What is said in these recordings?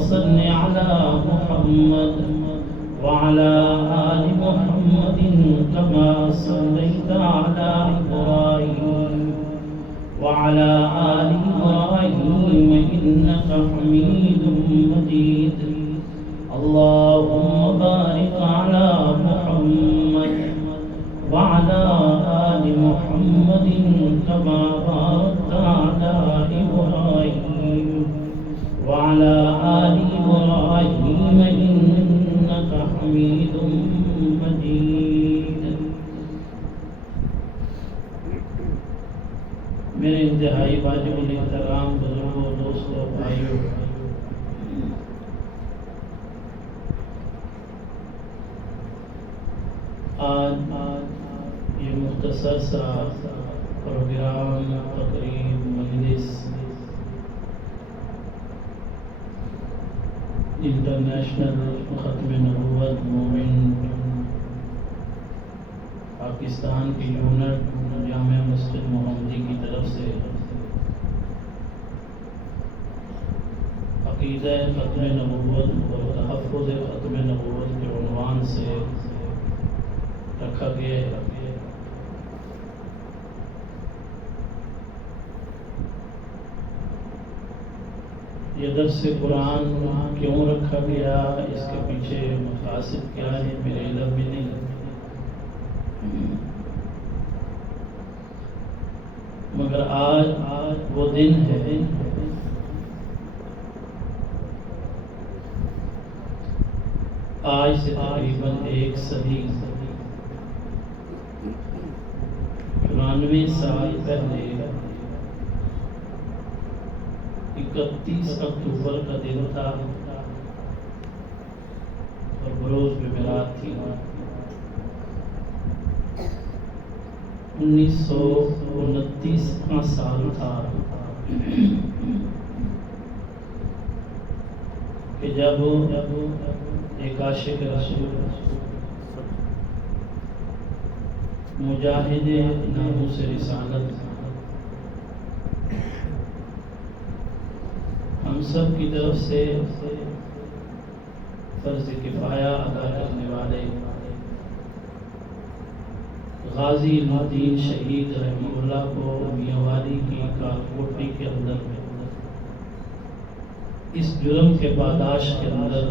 صل على محمد وعلى آل محمد كما صليت على إبراهيم وعلى آل إبراهيم إنك حميد مجيد اللهم بارك على محمد وعلى آل محمد كما باركت على إبراهيم وعلى آل إبراهيم إنك حميد مجيد. میرے انتہائی واجب الاحترام بزرگوں، دوستوں، بھائیوں، آج یہ مختصر سا پروگرام، تقریب، مجلس انٹرنیشنل ختم نبوت مومن پاکستان کی یونٹ جامع مسجد محمدی کی طرف سے عقیدہ ختم نبوت اور تحفظ ختم نبوت کے عنوان سے رکھا گیا ہے. یہ درس قرآن کیوں رکھا گیا، اس کے پیچھے مقاصد کیا ہے، میرے علم میں نہیں. مگر آج وہ دن ہے آج سے تقریباً 1 صدی 94 سال پہلے 31 اکتوبر کا دن تھا اور بروز جمعرات تھی. 1929 سال تھا کہ جب ایک عاشق رسول مجاہد ناموس رسالت ہم سب کی طرف سے فرض کفایہ ادا کرنے والے غازی الدین شہید رحمہ اللہ کو میاں والی کی کالکوٹی کے اندر اس جرم کے پاداش کے اندر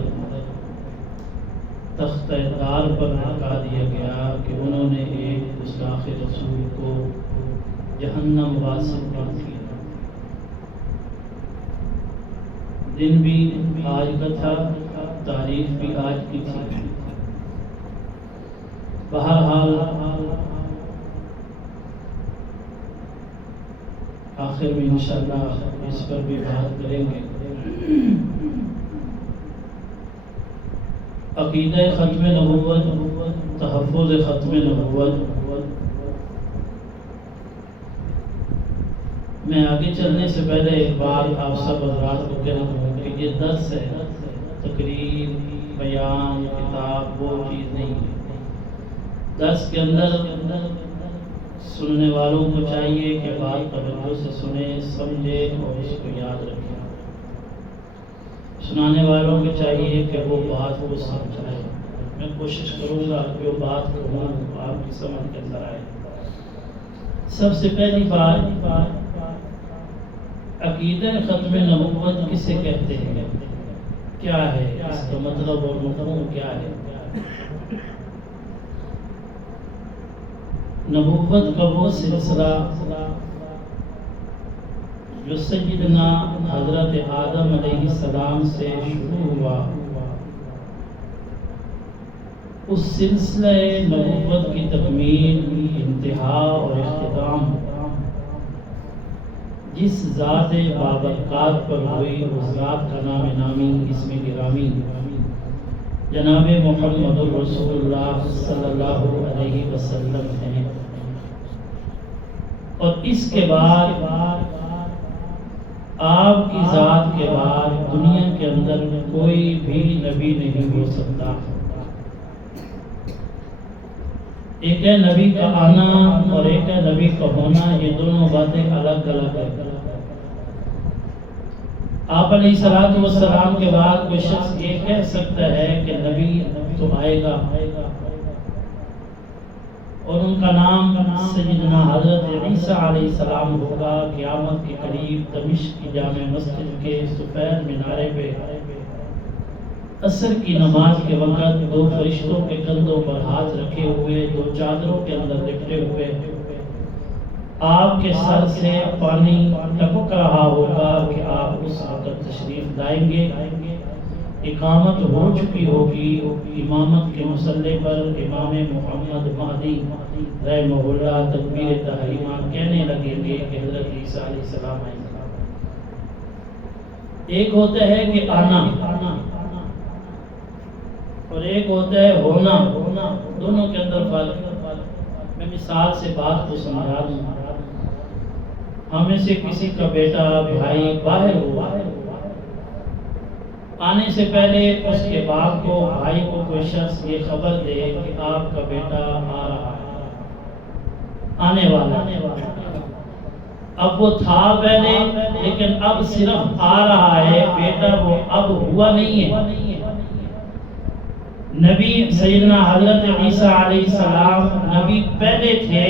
تختہ دار پر لٹکا دیا گیا کہ انہوں نے ایک گستاخ رسول کو جہنم واصل کر دیا. دن بھی آج کا تھا، تاریخ بھی آج کی تھی. بہرحال آخر میں انشاءاللہ اس پر بھی بات کریں گے. عقیدہ ختم نبوت، تحفظ ختم نبوت. میں آگے چلنے سے پہلے ایک بار آپ سب حضرات کو کہہ دوں کہ یہ درس ہے، تقریر، بیان، کتاب وہ چیز نہیں ہے. درس کے اندر سننے والوں کو چاہیے کہ بات توجہ سے سنیں، سمجھیں اور اس کو یاد رکھیں. سنانے والوں کو چاہیے کہ وہ بات کو سمجھائیں. میں کوشش کروں گا کہ وہ بات کہوں آپ کی سمجھ کے اندر آئے. سب سے پہلی بات، عقیدہ ختم نبوت کسے کہتے ہیں، کیا ہے اس کا مطلب اور مفہوم کیا ہے؟ نبوت کا وہ سلسلہ جو سیدنا حضرت آدم علیہ السلام سے شروع ہوا، اس سلسلہ نبوت کی تکمیل، انتہا اور اختتام جس ذات بابرکات پر ہوئی، اس ذات کا نام نامی، اسم گرامی جناب محمد رسول اللہ صلی اللہ علیہ وسلم ہیں. اور اس کے بعد آپ کی ذات کے بعد دنیا کے اندر کوئی بھی نبی نہیں ہو سکتا. ایک ہے نبی کا آنا اور ایک ہے نبی کا ہونا، یہ دونوں باتیں الگ الگ ہیں. آپ علیہ السلام کے بعد کوئی شخص یہ کہہ سکتا ہے کہ نبی تو آئے گا اور ان کا نام سیدنا حضرت عیسیٰ علیہ السلام ہوگا، قیامت کے قریب دمشق کی جامع مسجد کے سفید مینارے پہ عصر کی نماز کے وقت دو فرشتوں کے کندھوں پر ہاتھ رکھے ہوئے، دو چادروں کے اندر لپٹے ہوئے آپ کے سر سے پانی ٹپک رہا ہوگا کہ آپ اس وقت تشریف لائیں گے، اقامت ہو چکی ہوگی، امامت کے مصلی پر امام محمد مہدی رحمہ اللہ تکبیر تحریمہ کہنے لگیں گے کہ حضرت عیسیٰ علیہ السلام آئیں گے۔ ایک ہوتا ہے کہ آنا اور ایک ہوتا ہے ہونا، دونوں کے اندر فرق ہے۔ میں مثال سے بات کو سمجھا دوں، ہمیں سے کسی کا بیٹا بھائی باہر ہوا، آنے سے پہلے اس کے باپ کو بھائی کو کوئی شخص یہ خبر دے کہ آپ کا بیٹا آ رہا ہے، آنے والا ہے۔ اب وہ تھا پہلے لیکن اب صرف آ رہا ہے، بیٹا وہ اب ہوا نہیں ہے۔ نبی سیدنا حضرت عیسیٰ علیہ السلام نبی پہلے تھے،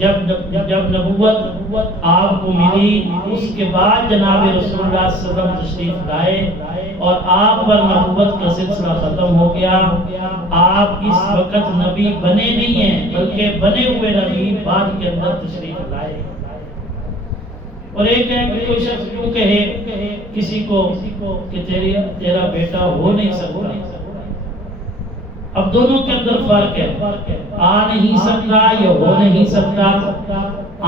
جب نبوت آپ کو ملی اس کے بعد جناب رسول اللہ صلی اللہ علیہ وسلم تشریف لائے اور آپ پر نبوت کا سلسلہ ختم ہو گیا۔ آپ اس وقت نبی بنے نہیں ہیں بلکہ بنے ہوئے نبی بعد کے اندر تشریف لائے۔ اور ایک ہے کہ کوئی شخص کیوں کہے کسی کو کہ تیرا بیٹا ہو نہیں سکتا، اب دونوں کے اندر فرق ہے، آ نہیں سکتا یا ہو نہیں سکتا۔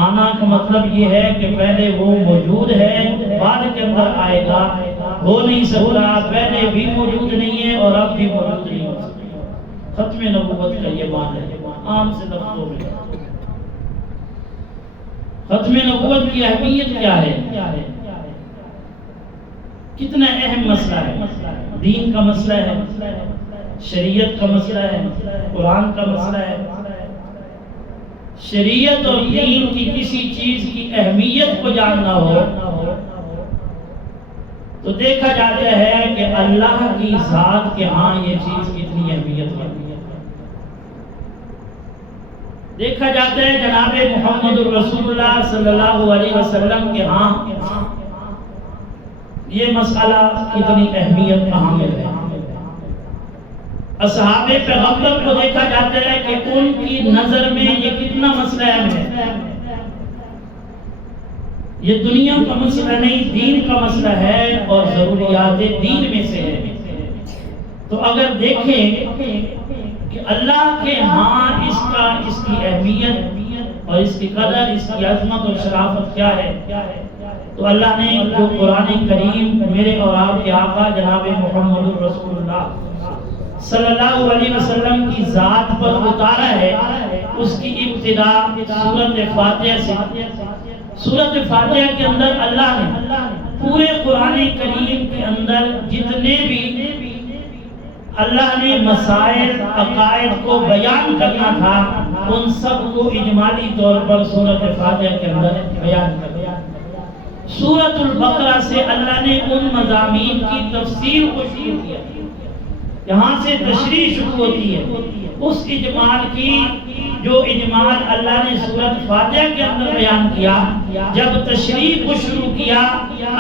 آنا کا مطلب یہ ہے کہ پہلے وہ موجود ہے بعد کے اندر آئے گا، ہو نہیں سکتا پہلے بھی موجود نہیں ہے اور اب بھی موجود نہیں ہو سکتا۔ ختم نبوت کا یہ معنی ہے عام سے لفظوں میں۔ ختم نبوت کی اہمیت کیا ہے؟ کتنا اہم مسئلہ ہے، دین کا مسئلہ ہے، شریعت کا مسئلہ ہے، قرآن کا مسئلہ ہے۔ شریعت اور دین کی کسی چیز کی اہمیت کو جاننا ہو تو دیکھا جاتا ہے کہ اللہ کی ذات کے ہاں یہ چیز کتنی اہمیت ہے۔ دیکھا جاتا ہے جناب محمد الرسول اللہ صلی اللہ علیہ وسلم کے ہاں یہ مسئلہ کتنی اہمیت کا حامل ہے۔ اصحاب پیغمبر کو دیکھا جاتا ہے کہ ان کی نظر میں یہ کتنا مسئلہ اہم ہے۔ یہ دنیا کا مسئلہ نہیں، دین کا مسئلہ ہے اور ضروریات دین میں سے ہے۔ تو اگر دیکھیں کہ اللہ کے ہاں اس کی اہمیت اور اس کی قدر، اس کی عظمت اور شرافت کیا ہے، تو اللہ نے جو قرآن کریم میرے اور آپ کے آقا جناب محمد رسول اللہ صلی اللہ علیہ وسلم کی ذات پر اتارا ہے، اس کی ابتدا سورۃ فاتحہ سے۔ سورۃ فاتحہ کے اندر اللہ نے پورے قرآن کریم کے اندر جتنے بھی اللہ نے مسائل عقائد کو بیان کرنا تھا ان سب کو اجمالی طور پر سورۃ فاتحہ کے اندر بیان کر دیا۔ سورۃ البقرہ سے اللہ نے ان مضامین کی تفسیر کو شروع کیا، یہاں سے تشریح شروع ہوتی ہے اس اجمال کی جو اجمال اللہ نے سورۃ فاتحہ کے اندر بیان کیا۔ جب تشریح کو شروع کیا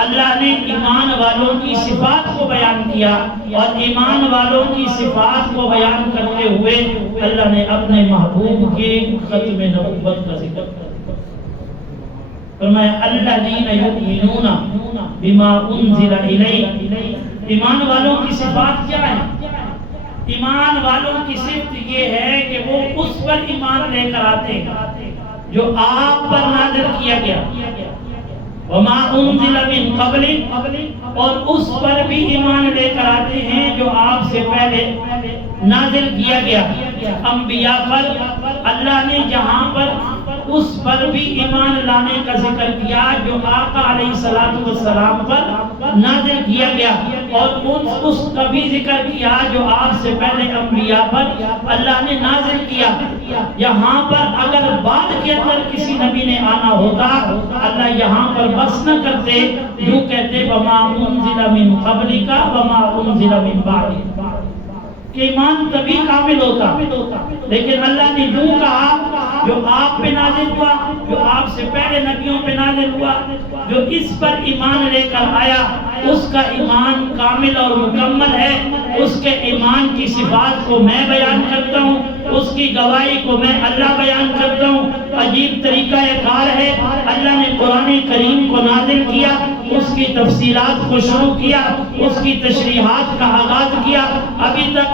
اللہ نے ایمان والوں کی صفات کو بیان کیا اور ایمان والوں کی صفات کو بیان کرتے ہوئے اللہ نے اپنے محبوب کے ختم نبوت کا ذکر کیا۔ فرمایا الذین یؤمنون بما انزل الیک، ایمان والوں کی صفات کیا ہے؟ ایمان والوں کی صفت یہ ہے کہ وہ اس پر ایمان لے کر آتے ہیں جو آپ پر نازل کیا گیا، وما انزل من قبل، اور اس پر بھی ایمان لے کر آتے ہیں جو آپ سے پہلے نازل کیا گیا۔ انبیاء پر اللہ نے جہاں پر اس پر بھی ایمان لانے کا ذکر کیا جو آقا علیہ السلام پر نازل کیا گیا۔ اور اس کا بھی ذکر کیا جو آپ سے پہلے انبیاء پر اللہ نے نازل کیا. یہاں پر اگر بعد کے اندر کسی نبی نے آنا ہوتا اللہ یہاں پر بس نہ کرتے، یوں کہتے وما انزل من قبلک وما انزل من بعدک، کہ ایمان تبھی کامل ہوتا. لیکن اللہ نے یوں کہا جو آپ پہ نازل ہوا، جو آپ سے پہلے نبیوں پہ نازل ہوا، جو اس پر ایمان لے کر آیا اس کا ایمان کامل اور مکمل ہے. اس کے ایمان کی صفات کو میں بیان کرتا ہوں، اس کی گواہی کو میں اللہ بیان کرتا ہوں. عجیب طریقہ کار ہے، اللہ نے قرآن کریم کو نازل کیا، اس کی تفصیلات کو شروع کیا، اس کی تشریحات کا آغاز کیا. ابھی تک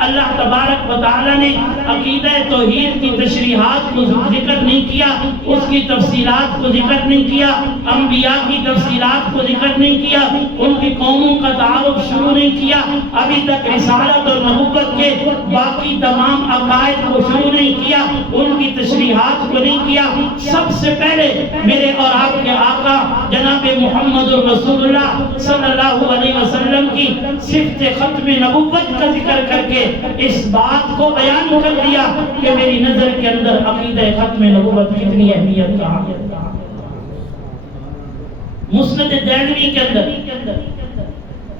اللہ تبارک و تعالی نے عقیدہ توحید کی تشریحات کو ذکر نہیں کیا، اس کی تفصیلات کو ذکر نہیں کیا، انبیاء کی تفصیلات کو ذکر نہیں کیا، ان کی قوموں کا تعارف شروع نہیں کیا. ابھی تک رسالت اور نبوت کے باقی تمام عقائد کو شروع نہیں کیا، ان کی تشریحات کو نہیں کیا. سب سے پہلے میرے اور آپ کے آقا جناب محمد رسول اللہ صلی اللہ علیہ وسلم کی صفت ختم نبوت کا ذکر کر کے اس بات کو بیان کر دیا کہ میری نظر کے اندر عقیدہ ختم نبوت کتنی اہمیت کا. مسند دہلوی کے اندر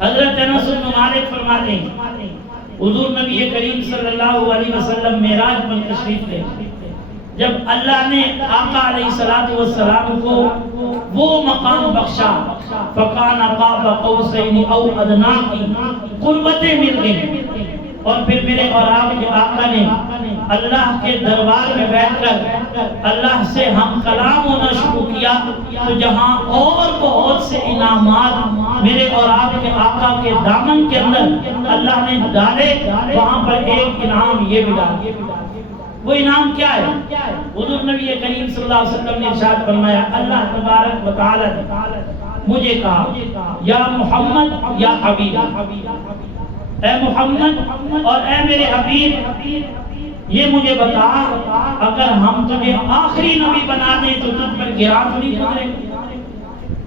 حضرت انس بن مالک فرماتے ہیں حضور نبی کریم صلی اللہ علیہ وسلم معراج پر تشریف لے، جب اللہ نے آقا علیہ السلام کو وہ مقام بخشا فَقَانَ قَابَ قَوْسَيْنِ أَوْ أَدْنَىٰ کی قربتیں مل گئیں، اور پھر میرے اور آپ کے آقا نے اللہ کے دربار میں بیٹھ کر اللہ سے ہم کلام ہونا شروع کیا. تو جہاں اور بہت سے انعامات میرے اور آپ کے آقا کے دامن کے اندر اللہ نے ڈالے، وہاں پر ایک انعام یہ بھی ڈالے. وہ انعام کیا ہے؟ حضور نبی کریم صلی اللہ علیہ وسلم نے ارشاد فرمایا اللہ تبارک و تعالی نے مجھے کہا یا محمد یا حبیب، اے محمد اور اے میرے حبیب یہ مجھے بتا اگر ہم تجھے آخری نبی بنا دیں تو تجھ پر گراں تو نہیں گزرے گا،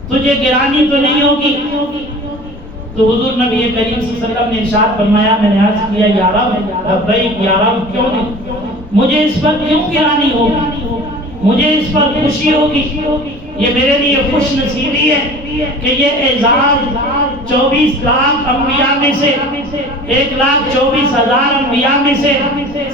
تجھے گرانی تو نہیں ہوگی. تو حضور نبی کریم صلی اللہ علیہ وسلم نے ارشاد فرمایا، میں نے عرض کیا یا رب لبیک یا رب، کیوں نہیں، مجھے اس پر کیوں گرانی ہوگی، مجھے اس پر خوشی ہوگی. یہ میرے لیے خوش نصیبی ہے کہ یہ اعزاز 24 لاکھ انبیاء میں سے 1,24,000 انبیاء میں سے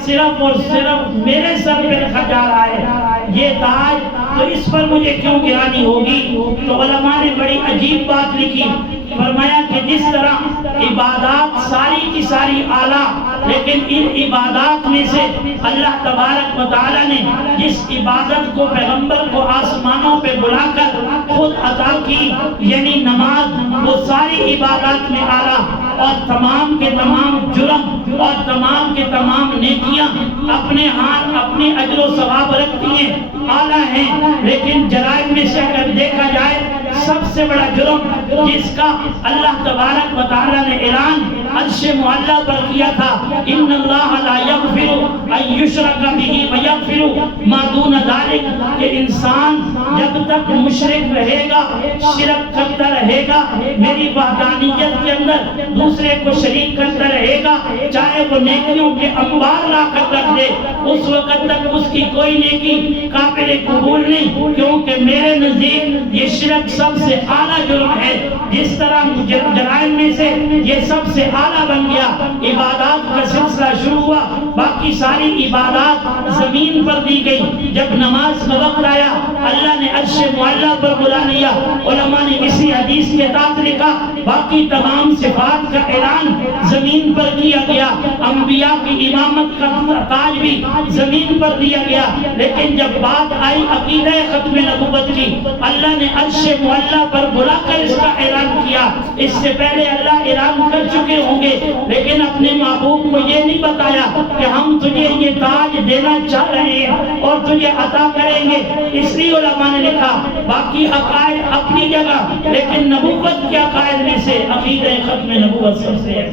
صرف اور صرف میرے سر پہ رکھا جا رہا ہے. یہ تاج تو اس پر مجھے کیوں گرانی ہوگی. تو علماء نے بڑی عجیب بات لکھی، فرمایا کہ جس طرح عبادات ساری کی ساری اعلیٰ، لیکن ان عبادات میں سے اللہ تبارک و تعالی نے جس عبادت کو پیغمبر کو آسمانوں پہ بلا کر خود عطا کی یعنی نماز، وہ ساری عبادات میں اعلیٰ، اور تمام کے تمام جرم اور تمام کے تمام نیکیاں اپنے ہاتھ اپنے اجر و ثواب رکھتی ہیں، اعلیٰ ہیں. لیکن جرائم میں سے اگر دیکھا جائے سب سے بڑا جرم جس کا اللہ تبارک و تعالی نے اعلان عرش معلیٰ پر کیا تھا، ان اللہ لا یغفر ان یشرک بہ ویغفر ما دون ذلک، کہ انسان جب تک مشرک رہے گا، شرک کرتا رہے گا، میری وحدانیت کے اندر دوسرے کو شریک کرتا رہے گا، چاہے وہ نیکیوں کے انبار لا کر رکھ دے، اس وقت تک اس کی کوئی نیکی قابل قبول نہیں، کیونکہ میرے نزدیک یہ شرک سب سے اعلیٰ جرم ہے. جس طرح جرائم میں سے یہ سب سے اعلیٰ بن گیا، عبادات کا سلسلہ شروع ہوا، باقی ساری عبادات زمین پر دی گئی. جب نماز کا وقت آیا اللہ نے عرش معلیٰ پر بلا لیا. علماء نے اسی حدیث کے تحت لکھا باقی تمام صفات کا اعلان زمین پر کیا گیا، انبیاء کی امامت کا تاج بھی زمین پر دیا گیا. لیکن جب بات آئی عقیدہ ختم نبوت کی، اللہ نے عرش معلیٰ پر بلا کر اس کا اعلان کیا. اس سے پہلے اللہ اعلان کر چکے ہوں گے، لیکن اپنے محبوب کو یہ نہیں بتایا کہ ہم تجھے یہ تاج دینا چاہ رہے ہیں اور تجھے عطا کریں گے. اس لیے علماء نے لکھا باقی عقائد اپنی جگہ، لیکن نبوت کے عقائد میں سے عقیدہ ختم نبوت سب سے ہے.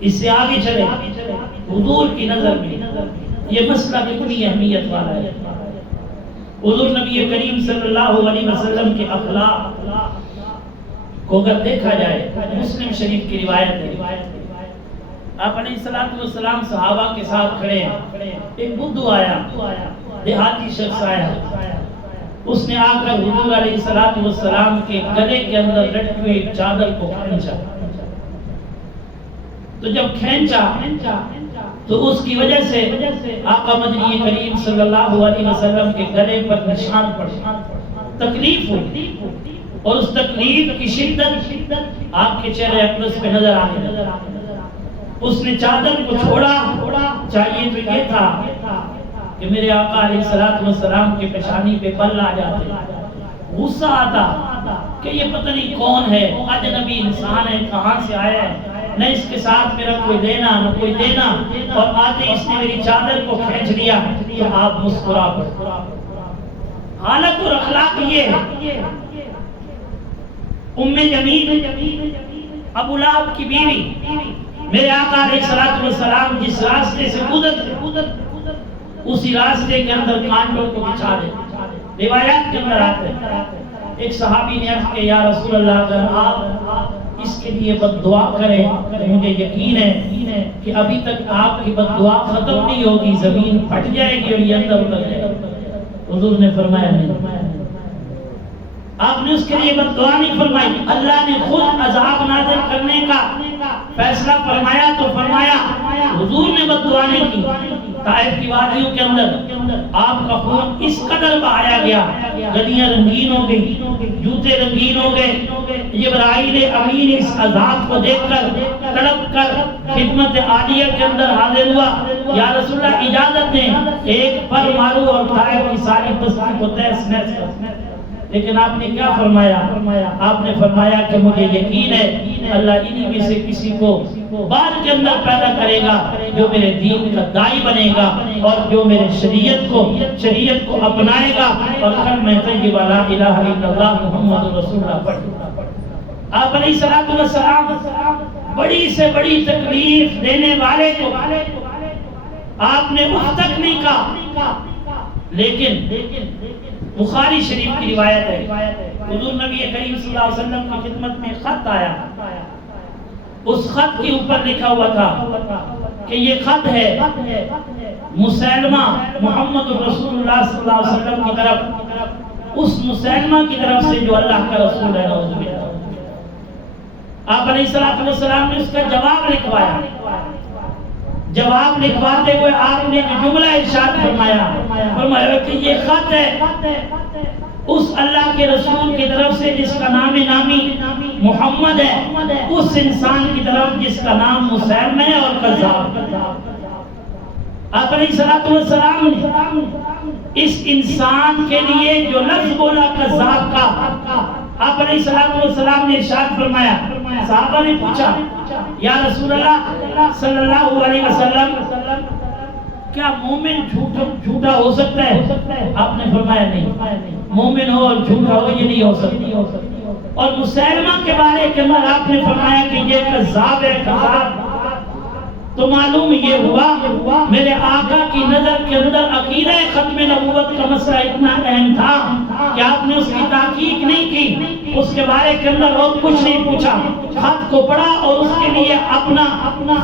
اس سے آگے چلے حضور کی نظر میں یہ مسئلہ کتنی اہمیت والا ہے. حضور نبی کریم صلی اللہ علیہ وسلم کے اخلاق کو اگر دیکھا جائے، مسلم شریف کی روایت ہے، آپ علیہ السلام صحابہ کے ساتھ کھڑے ہیں، ایک بدھو آیا، دیہاتی شخص آیا، اس نے آ کر حضور علیہ السلام کے گلے کے اندر لٹکی ہوئی ایک چادر کو کھینچا، تو جب کھینچا تو اس کی وجہ سے آقا مدنی کریم صلی اللہ علیہ وسلم کے گلے پر نشان پڑا، تکلیف ہوئی، اور اس تکلیف کی شدت آپ کے چہرے اقدس پہ نظر آنے لگی۔ اس نے چادر کو چھوڑا، چاہیے تو یہ تھا کہ میرے آقا علیہ السلام کے پیشانی پہ بل آ جاتے، غصہ آتا کہ یہ پتہ نہیں کون ہے، اجنبی انسان ہے، کہاں سے آیا ہے، نہ اس کے ساتھ میرا کوئی لینا نہ کوئی دینا، اور آتے اس نے میری چادر کو کھینچ لیا، تو آپ مسکرا پڑے۔ حالت اور اخلاق یہ ہے۔ ام جمیل ابو لہب کی بیوی، میرے آقا علیہ السلام جس راستے سے گزرتے اسی راستے کے اندر کانٹوں کو بچھا دے۔ روایات کے اندر آتے ہیں، ایک صحابی نے عرض کہ یا رسول اللہ اگر آپ اس کے لیے بد دعا کریں تو مجھے یقین ہے کہ ابھی تک آپ کی بد دعا ختم نہیں ہوگی، زمین پھٹ جائے گی اور یہ اندر اتر جائے گی۔ حضور نے فرمایا نہیں، آپ نے اس کے لیے بد دعا نہیں فرمائی، اللہ نے خود عذاب نازل کرنے کا فیصلہ فرمایا تو فرمایا، حضور نے بد دعا نہیں کی۔ طائف کی وادیوں کے اندر آپ کا خون اس قدر بہایا گیا، گلیاں رنگین ہو گئی، جوتے رنگین ہو گئے۔ جبرائیل امین اس عذاب کو دیکھ کر تڑپ کر خدمت عالیہ کے اندر حاضر ہوا، یا رسول اللہ اجازت دیں ایک پر مارو اور طائف کی ساری بستی کو تہس نہس کر۔ لیکن آپ نے کیا فرمایا؟ آپ نے فرمایا کہ مجھے یقین ہے اللہ انہی میں سے کسی کو بعد کے اندر پیدا کرے گا جو میرے دین کا داعی بنے گا اور جو میرے شریعت کو اپنائے گا اور کلمہ طیبہ لا الہ الا اللہ محمد رسول اللہ پڑھے۔ آپ علیہ السلام بڑی سے بڑی تکلیف دینے والے کو آپ نے اس تک نہیں کہا، لیکن بخاری شریف کی روایت ہے، حضور نبی کریم صلی اللہ علیہ وسلم کی خدمت میں خط آیا، اس خط کے اوپر لکھا ہوا تھا کہ یہ خط ہے مسیلمہ محمد رسول اللہ صلی اللہ علیہ وسلم کی طرف، اس مسیلمہ کی طرف سے جو اللہ کا رسول ہے، نعوذ باللہ۔ آپ علیہ السلام نے اس کا جواب لکھوایا، جواب لکھواتے ہوئے آپ نے جملہ ارشاد فرمایا کہ یہ خط ہے اس اللہ کے رسول کی طرف سے جس کا نام نامی محمد ہے، اس انسان کی طرف جس کا نام مسیلمہ ہے اور کذاب۔ آپ علیہ السلام نے اس انسان کے لیے جو لفظ بولا کذاب کا، آپ علیہ السلام نے ارشاد فرمایا، صحابہ نے پوچھا یا رسول اللہ صلی اللہ علیہ وسلم کیا مومن جھوٹا ہو سکتا ہے؟ آپ نے فرمایا نہیں، مومن ہو اور جھوٹا ہو یہ نہیں ہو سکتا۔ اور مسیلمہ کے بارے کے اندر آپ نے فرمایا کہ یہ کذاب ہے، کذاب۔ تو معلوم یہ ہوا میرے آقا کی نظر کے اندر عقیدہ ختم نبوت کا مسئلہ اتنا اہم تھا کہ آپ نے اس کی تحقیق نہیں کی، اس کے بارے کے اندر اور کچھ نہیں پوچھا، خط کو پڑھا اور اس کے لیے اپنا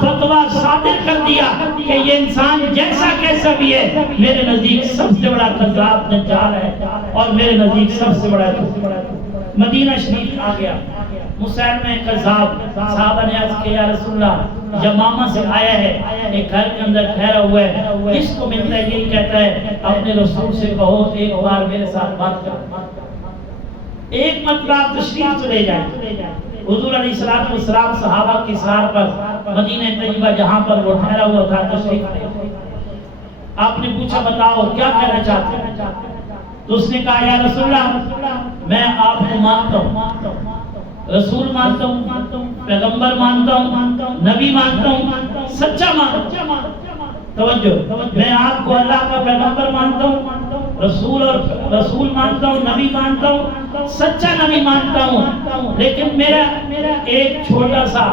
فتویٰ صادر کر دیا کہ یہ انسان جیسا کیسا بھی ہے میرے نزدیک سب سے بڑا کذاب دجال ہے اور میرے نزدیک سب سے بڑا جھوٹ۔ مدینہ شریف آ گیا، مسیلمہ کذاب، صحابہ نے عرض کیا یا رسول اللہ یمامہ سے آیا ہے، ایک گھر کے اندر ٹھہرا ہوا ہے، جس کو ملتا ہے یہی کہتا ہے اپنے رسول سے کہو ایک بار میرے ساتھ بات کر، ایک مرتبہ تشریف لے جائیں۔ حضور علیہ السلام صحابہ کی سار پر مدینہ طیبہ جہاں پر وہ ٹھہرا ہوا تھا تشریف لے، آپ نے پوچھا بتاؤ کیا کہنا چاہتے ہیں؟ تو اس نے کہا یا رسول اللہ میں آپ کو مانتا ہوں، رسول مانتا ہوں، پیغمبر مانتا ہوں، نبی مانتا ہوں، سچا مانتا ہوں۔ توجہ، میں آپ کو اللہ کا پیغمبر مانتا ہوں، رسول مانتا ہوں، نبی مانتا ہوں، سچا نبی مانتا ہوں، لیکن میرا ایک چھوٹا سا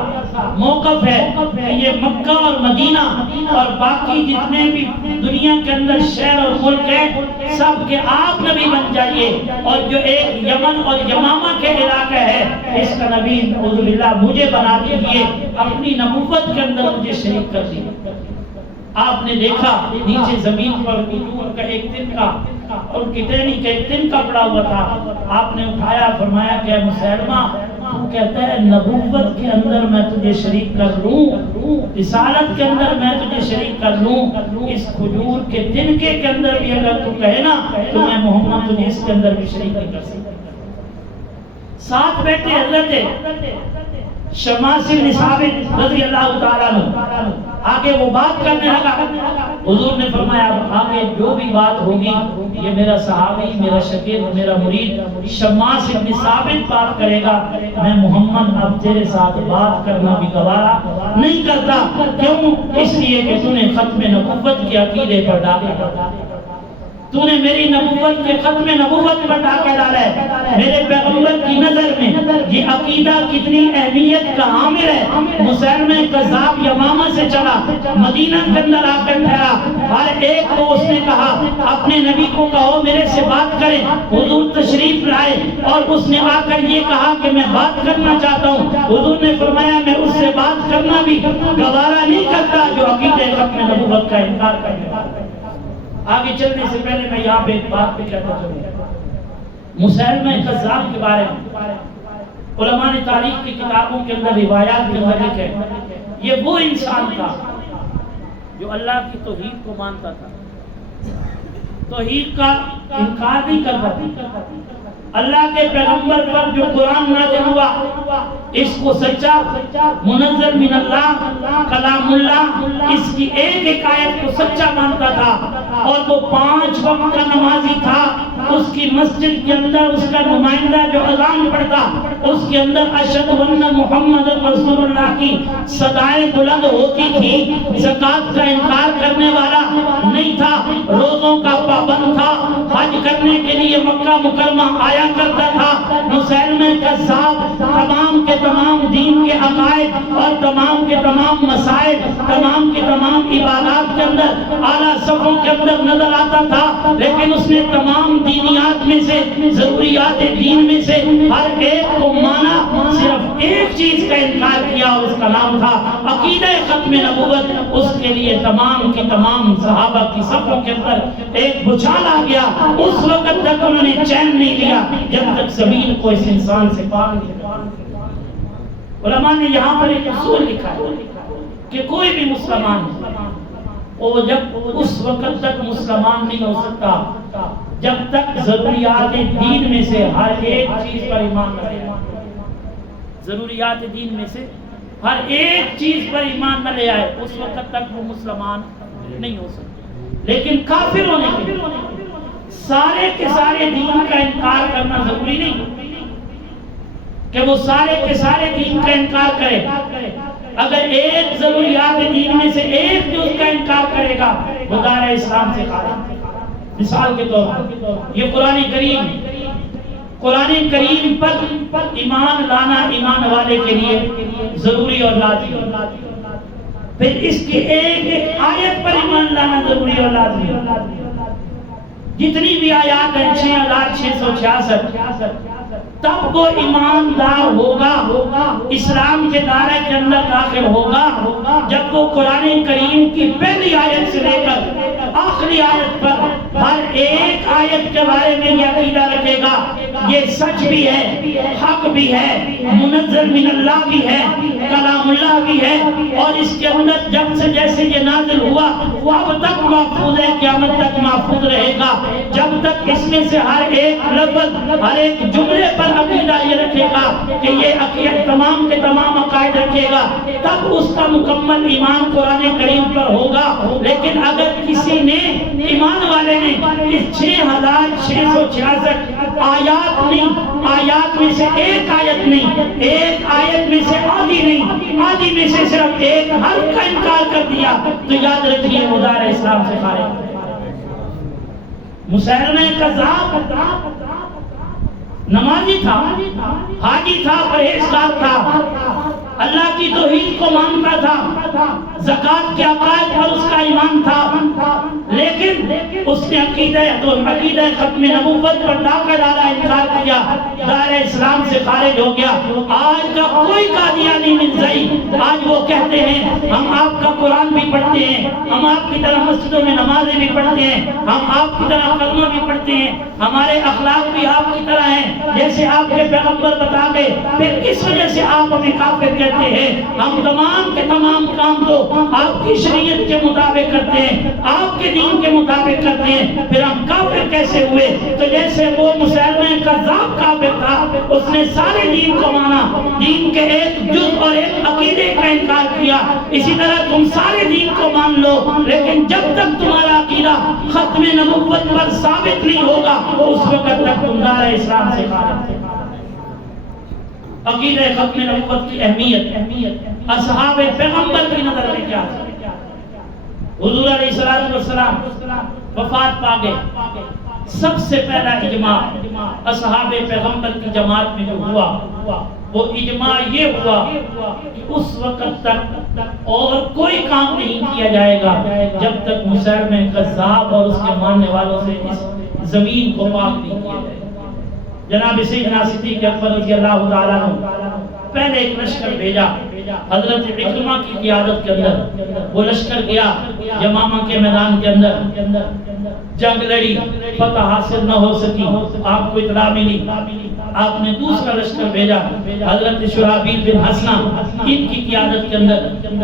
موقف ہے کہ یہ مکہ اور مدینہ اور باقی جتنے بھی دنیا کے اندر شہر اور ملک ہیں سب کے آپ نبی بن جائیے، اور جو ایک یمن اور یمامہ کے علاقہ ہے اس کا نبی اعوذ باللہ مجھے بنا دیجئے، اپنی نبوت کے اندر مجھے شریک کر دیجئے۔ آپ نے دیکھا نیچے زمین پر کھجور کا ایک تنکا اور کتنی کا ایک تنکا پڑا ہوا تھا، آپ نے اٹھایا، فرمایا کہ مسلمہ تو کہتا ہے نبوت کے اندر میں تجھے شریک کر لوں، رسالت کے اندر میں تجھے شریک کر لوں، اس کھجور کے تنکے کے اندر بھی اگر تو کہے نا تو میں محمد تجھے اس کے اندر بھی شریک نہیں کر سکتا۔ ساتھ بیٹھے حضرت شماس بن ثابت رضی اللہ تعالیٰ عنہ، آگے وہ بات کرنے لگا، حضور نے فرمایا آگے جو بھی بات ہوگی یہ میرا صحابی، میرا شاگرد، میرا مرید شماس بن ثابت بات کرے گا، میں محمد اب تیرے ساتھ بات کرنا بھی گوارا نہیں کرتا۔ کیوں؟ اس لیے کہ تو نے ختم نبوت کے عقیدے پر ڈاکہ تو نے میری نبوت کے ختم نبوت پر ڈاکہ ڈالا ہے۔ میرے پیغمبر کی نظر میں یہ عقیدہ کتنی اہمیت کا حامل ہے۔ مسلمہ کذاب یمامہ سے چلا، مدینہ کے اندر آ کر ٹھہرا، ہر ایک کو اس نے کہا اپنے نبی کو کہو میرے سے بات کریں، حضور تشریف لائے اور اس نے آ کر یہ کہا کہ میں بات کرنا چاہتا ہوں۔ حضور نے فرمایا میں اس سے بات کرنا بھی گوارا نہیں کرتا جو عقیدہ ختم نبوت کا انکار کرنے والا ہے۔ آگے چلنے سے پہلے میں یہاں پہ ایک بات پہ کہتا چلوں، مسلمہ کذاب کے بارے میں علماء نے تاریخ کی کتابوں کے اندر روایات کے اندر لکھے یہ وہ انسان تھا جو اللہ کی توحید کو مانتا تھا، توحید کا انکار نہیں کرتا تھا، اللہ کے پیغمبر پر جو قرآن نازل ہوا اس کو سچا منزل من اللہ کلام اللہ، اس کی ایک ایک آیت کو سچا مانتا تھا، اور وہ 5 وقت کا نمازی تھا۔ اس کی مسجد کے اندر اس کا نمائندہ جو اذان پڑھتا اس کے اندر اشہد ان محمد رسول اللہ کی صدائیں بلند ہوتی تھی۔ زکوٰۃ کا انکار کرنے والا نہیں تھا، روزوں کا پابند تھا، حج کرنے کے لیے مکہ مکرمہ آیا کرتا تھا۔ مسلمہ کذاب تمام کے تمام دین کے عقائد اور تمام کے تمام مسائل، تمام کے تمام عبادات کے اندر اعلیٰ صفوں کے اندر نظر آتا تھا، لیکن اس نے تمام دینیات میں سے، ضروریات دین میں سے ہر ایک کو مانا، صرف ایک چیز کا انکار کیا اور اس کا نام تھا عقیدہ ختم نبوت۔ اس کے لیے تمام کی تمام صحابہ کی صفوں کے اندر ایک بچھال آ گیا، اس وقت تک انہوں نے چین نہیں لیا جب تک زمین کو اس انسان سے پاک نہیں۔ علماء نے یہاں پر ایک اصول لکھا ہے کہ کوئی بھی مسلمان وہ جب اس وقت تک مسلمان نہیں ہو سکتا جب تک ضروریات دین میں سے ہر ایک چیز پر ایمان نہ لے آئے، ضروریات دین میں سے ہر ایک چیز پر ایمان نہ لے آئے، اس وقت تک وہ مسلمان نہیں ہو سکتا۔ لیکن کافر ہونے کے لیے سارے کے سارے دین کا انکار کرنا ضروری نہیں کہ وہ سارے کے سارے دین کا انکار کرے۔ اگر ایک ضروریات دین میں سے ایک جو اس کا انکار کرے گا وہ دار اسلام سے خارج۔ مثال کے طور پر یہ قرآن کریم پر ایمان لانا ایمان والے کے لیے ضروری اور لازمی، پھر اس کی ایک ایک آیت پر ایمان لانا ضروری اور لازمی۔ جتنی بھی آیات ہیں 6666، تب وہ ایماندار ہوگا، اسلام کے دائرے کے اندر داخل ہوگا جب وہ قرآن کریم کی پہلی آیت سے لے کر آخری آیت پر ہر ایک آیت کے بارے میں یہ عقیدہ رکھے گا یہ سچ بھی ہے، حق بھی ہے، منزل من اللہ بھی ہے، کلام اللہ بھی ہے، اور اس کے اندر جب سے جیسے یہ نازل ہوا وہ اب تک محفوظ ہے، قیامت تک محفوظ رہے گا، جب تک اس میں سے ہر ایک لفظ، ہر ایک جملے پر عقیدہ یہ رکھے گا کہ یہ عقیدہ تمام کے تمام عقائد رکھے گا، تب اس کا مکمل ایمان قرآن کریم پر ہوگا۔ لیکن اگر کسی نے ایمان والے نے اس 6666 آیات میں سے ایک آیت نہیں، ایک آیت میں سے آدھی نہیں، آدھی میں سے صرف ایک حرف کا انکار کر دیا تو یاد رکھیے وہ دار اسلام سے خارج۔ مسلمہ کذاب نمازی تھا، حاجی تھا، پرہیزگار تھا، اللہ کی توحید کو مانتا تھا، زکات کے عقائد پر اس کا ایمان تھا، لیکن اس نے عقیدہ ختم نبوت پر ڈاکہ ڈالا، انکار کیا، دائرہ اسلام سے خارج ہو گیا۔ آج کا کوئی قادیانی مرزائی آج وہ کہتے ہیں ہم آپ کا قرآن بھی پڑھتے ہیں، ہم آپ کی طرح مسجدوں میں نمازیں بھی پڑھتے ہیں، ہم آپ کی طرح کلمہ بھی پڑھتے ہیں، ہمارے اخلاق بھی آپ کی طرح ہیں جیسے آپ کے پیغمبر بتا گئے، پھر کس وجہ سے آپ ہمیں کافر کہتے ہیں؟ ہم تمام کے تمام کام تو آپ کی شریعت کے مطابق کرتے ہیں، آپ کے دین کے مطابق کرتے ہیں، پھر ہم کافر کیسے ہوئے؟ تو جیسے وہ مسلمہ کذاب کافر تھا، اس نے سارے دین کو مانا، دین کے ایک جز اور ایک عقیدے کا انکار کیا، اسی طرح تم سارے دین کو مان لو، لیکن جب تک تمہارا عقیدہ ختم نبوت پر ثابت نہیں ہوگا اس وقت تک تم دائرہ اسلام سے خارج۔ عقیدہ ختم نبوت کی اہمیت اصحاب پیغمبر کی نظر میں کیا تھا؟ حضور علیہ السلام وفات پا گئے، سب سے پہلا اجماع اصحاب پیغمبر کی جماعت میں جو ہوا وہ اجماع یہ ہوا کہ اس وقت تک اور کوئی کام نہیں کیا جائے گا جب تک مسلمہ کذاب اور اس کے ماننے والوں سے اس زمین کو پاک نہیں کیا جائے گا۔ جناب سیدنا صدیق اکبر رضی اللہ تعالیٰ عنہ پہلے ایک لشکر بھیجا حضرت عکرمہ کی قیادت کے اندر، وہ لشکر گیا یمامہ کے میدان کے اندر، جنگ لڑی، فتح حاصل نہ ہو سکی، آپ کو اطلاع ملی، آپ نے دوسرا لشکر بھیجا حضرت شرحبیل بن حسنہ ان کی قیادت کے اندر،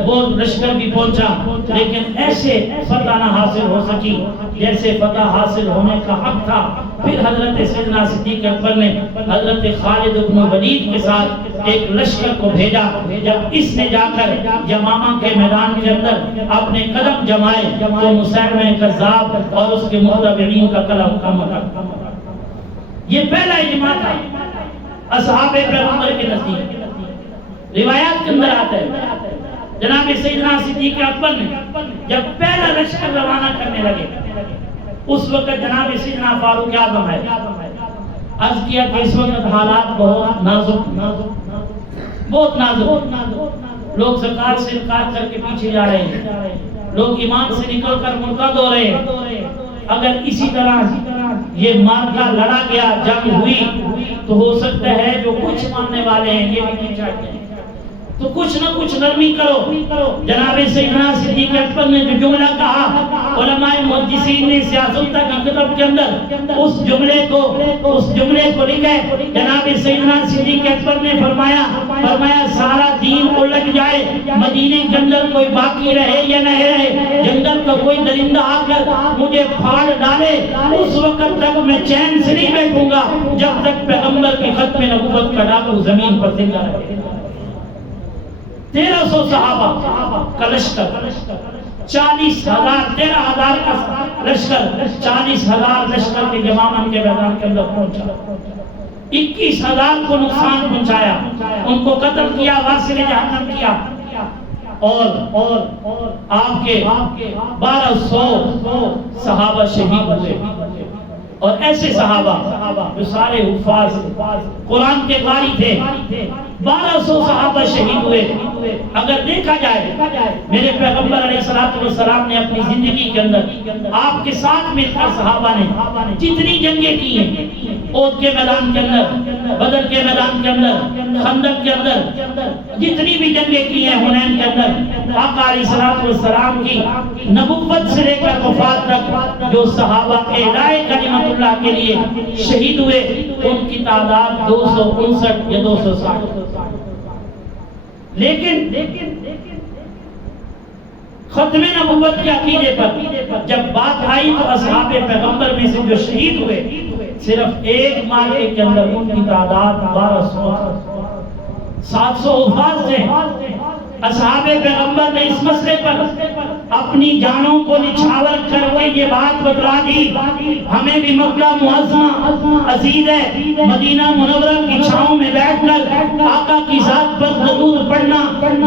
وہ لشکر بھی پہنچا لیکن ایسے فتح نہ حاصل ہو سکی جیسے فتح حاصل ہونے کا حق تھا۔ پھر حضرت سیدنا صدیق اکبر نے حضرت خالد بن ولید کے ساتھ ایک لشکر کو بھیجا، جب اس نے جا کر یمامہ کے میدان کے اندر اپنے قدم جمائے تو مسلمہ کذاب اور اس کے متبعین کا قلم کم کر۔ یہ پہلا اجماع تھا اصحاب پیغمبر کے نزدیک۔ روایات کے اندر آتا ہے جناب سیدنا صدیق اکبر نے جب پہلا لشکر روانہ کرنے لگے اس وقت جناب سیدنا فاروق اعظم ہے، عرض کیا کہ اس وقت حالات بہت نازک، لوگ زکات سے انکار کر کے پیچھے جا رہے ہیں، لوگ ایمان سے نکل کر مرتد ہو رہے ہیں، اگر اسی طرح یہ معرکہ لڑا گیا، جنگ ہوئی تو ہو سکتا ہے جو کچھ ماننے والے ہیں یہ بھی نہیں چاہتے ہیں، تو کچھ نہ کچھ نرمی کرو۔ جناب سیدنا صدیق اکبر نے جو جملہ کہا، علماء محدثین نے سیاست کی کتب کے اندر اس جملے کو لکھا ہے۔ جناب سیدنا صدیق اکبر نے فرمایا سارا دین الٹ جائے، مدینے کے اندر کوئی باقی رہے یا نہ رہے، جنگل کا کوئی درندہ آ کر مجھے پھاڑ ڈالے، اس وقت تک میں چین سے نہیں بیٹھوں گا جب تک پیغمبر کی ختم نبوت کا ڈاکو زمین پر زندہ رہے۔ 1300 صحابہ کا لشکر، 13,000 کا لشکر، 40,000 لشکر کے یمامہ کے میدان کے اندر پہنچا، 21,000 کو نقصان پہنچایا، ان کو قتل کیا، واصل جہنم کیا، اور آپ کے 1200 صحابہ شہید ہوئے۔ اور ایسے صحابہ جو سارے حفاظ قرآن کے قاری تھے، 1200 صحابہ شہید ہوئے۔ اگر دیکھا جائے میرے پیغمبر علیہ السلام نے اپنی زندگی کے اندر آپ کے ساتھ مل کر صحابہ نے جتنی جنگیں کی ہیں، احد کے میدان کے اندر، بدر کے میدان کے اندر، خندق کے اندر، جتنی بھی جنگیں کی ہیں، حنین کے اندر، آقا علیہ السلام کی نبوت سے لے کر وفات تک جو صحابہ اعلاء کلمت اللہ کے لیے شہید ہوئے ان کی تعداد 259 یا 260۔ لیکن ختم نبوت کے عقیدے پر جب بات آئی تو اصحاب پیغمبر میں سے جو شہید ہوئے صرف ایک معرکے کے اندر ان کی تعداد 1200، 700 حفاظ تھے۔ اصحاب پیغمبر نے اس مسئلے پر اپنی جانوں کو نچھاور کر کے یہ بات بتلا دی، ہمیں بھی مکہ معظمہ عزیز ہے، مدینہ منورہ کی چھاؤں میں بیٹھ کر آقا کی ذات پر درود پڑھنا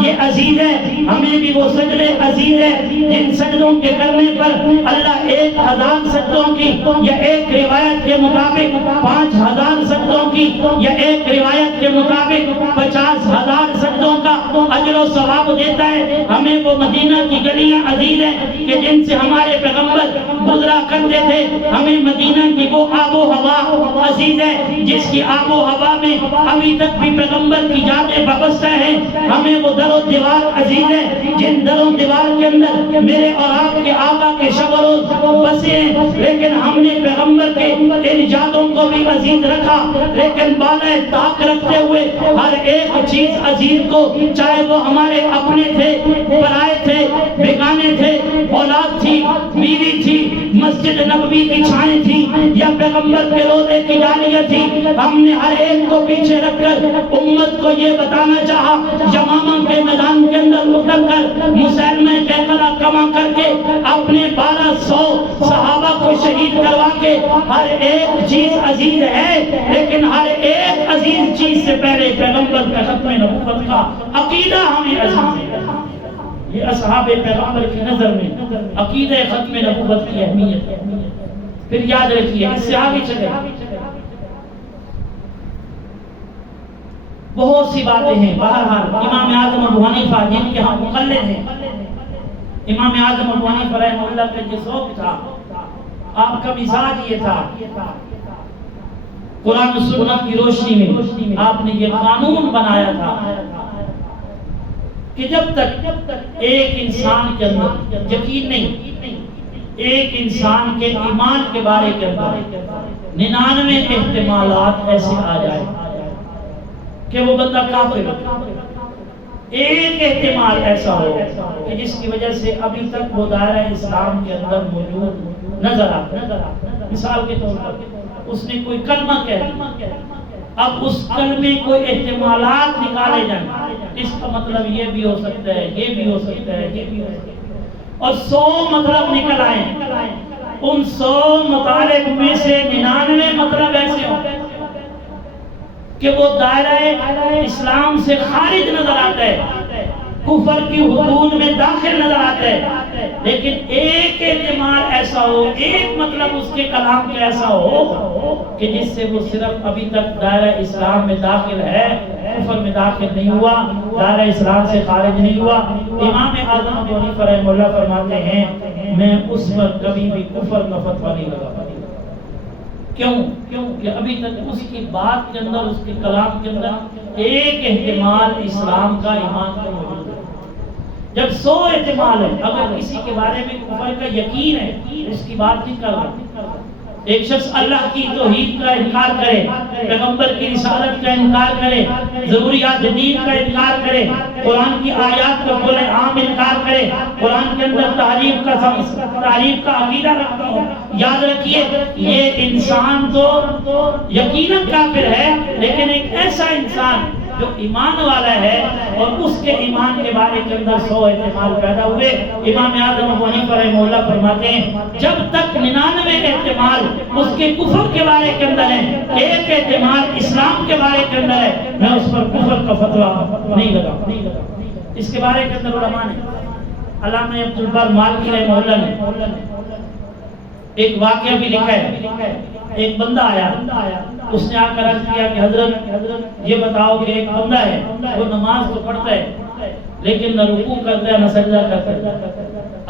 یہ عزیز ہے، ہمیں بھی وہ سجدے عزیز ہے جن سجدوں کے کرنے پر اللہ 1000 سجدوں کی یا ایک روایت کے مطابق 5000 سجدوں کی یا ایک روایت کے مطابق 50,000 سجدوں کا مدینہ کی گلیاں عزیز ہیں کہ جن سے ہمارے پیغمبر گزرا کرتے تھے. ہمیں مدینہ کی وہ آب و ہوا عزیز ہے جس کی آب و ہوا میں ابھی تک بھی پیغمبر کی یادیں وابستہ ہیں. ہمیں وہ در و دیوار عزیز ہے جن در و دیوار کے اندر میرے اور آپ کے آقا کے شب و روز بسے ہیں. لیکن ہم نے پیغمبر کے ان یادوں کو بھی عزیز رکھا، لیکن بالائے طاق رکھتے ہوئے ہر ایک چیز عزیز کو، چاہے وہ ہمارے اپنے تھے، پرائے تھے، بیگانے تھے، اولاد تھی، بیوی تھی، مسجد نبوی کی چھائیں تھی یا پیغمبر کے روضے کی ڈالیاں تھی، ہم نے ہر ایک کو پیچھے رکھ کر امت کو یہ بتانا چاہا. یمامہ کے میدان کے اندر اتر کر مسلمہ کے قلعہ کما کر کے اپنے 1200 صحابہ کو شہید کروا کے ہر ایک چیز عزیز ہے، لیکن ہر ایک عزیز چیز سے پہلے پیغمبر کا ختم نبوت کا عقیدہ ہمیں عزیز ہے. یہ اصحاب پیغمبر کی نظر میں عقیدہ ختم نبوت کی اہمیت ہے. پھر یاد رکھیے، اس سے آگے چلے بہت سی باتیں ہیں. بہرحال امام اعظم ابو حنیفہ جن کے ہم مقلد ہیں، امام اعظم ابو حنیفہ رحمہ اللہ کا جو ذوق تھا، آپ کا مزاج یہ تھا، قرآن و سنت کی روشنی میں آپ نے یہ قانون بنایا تھا کہ جب تک ایک انسان کے اندر یقین نہیں، ایک انسان کے ایمان کے بارے کے اندر 99 احتمالات ایسے آ جائے کہ وہ بندہ کافر ہو، ایک احتمال ایسا ہو کہ جس کی وجہ سے ابھی تک وہ دائرہ اسلام کے اندر موجود نظر آتا ہے. مثال کے طور پر اس نے کوئی کلمہ کہہ دیا، اب اس کلمے کو احتمالات نکالے جائیں، اس کا مطلب یہ بھی ہو سکتا ہے، یہ بھی ہو سکتا ہے، یہ بھی ہو سکتا ہے، اور 100 مطلب نکل آئیں. ان 100 مطالب میں سے 99 مطلب ایسے ہوں کہ وہ دائرہ اسلام سے خارج نظر آتا ہے، کفر کی حدود میں داخل نظر آتا ہے، لیکن ایک احتمال ایسا ہو، ایک مطلب اس کے کلام کا ایسا ہو کہ جس سے وہ صرف ابھی تک دائرہ اسلام میں داخل ہے، کفر میں داخل نہیں ہوا، دائرہ اسلام سے خارج نہیں ہوا. امام اعظم ابو حنیفہ رحمہ اللہ فرماتے ہیں میں اس پر کبھی بھی کفر کا فتویٰ نہیں لگاتا. کیوں کہ ابھی تک اس کی بات کے اندر، اس کے کلام کے اندر ایک احتمال اسلام کا، ایمان کا موجود ہے. جب 100 احتمال ہے، اگر کسی کے بارے میں کفر کا یقین ہے، اس کی بات نہیں کر رہا. ایک شخص اللہ کی توحید کا انکار کرے، پیغمبر کی رسالت کا انکار کرے، ضروریات دین کا انکار کرے، قرآن کی آیات کا کل عام انکار کرے، قرآن کے اندر تعریف کا عقیدہ رکھتا ہو، یاد رکھیے یہ انسان تو یقیناً کافر ہے، لیکن ایک ایسا انسان جو ایمان والا ہے اور اس کے ایمان کے بارے کے اندر 100 احتمال پیدا ہوئے. امام اعظم ابو حنیفہ رحمہ اللہ فرماتے ہیں جب تک 99 احتمال اس کے کفر کے بارے کے اندر ہے، ایک احتمال اسلام کے بارے کے اندر ہے، میں اس پر کفر کا فتویٰ نہیں لگاؤں. اس کے بارے کے اندر علماء نے، علامہ عبد البر مالکی رحمہ اللہ نے ایک واقعہ بھی لکھا ہے. ایک بندہ آیا، اس نے آ کر عرض کیا کہ حضرت یہ بتاؤ کہ ایک بندہ ہے، وہ نماز تو پڑھتا ہے لیکن نہ رکوع کرتا ہے نہ سجدہ کرتا ہے،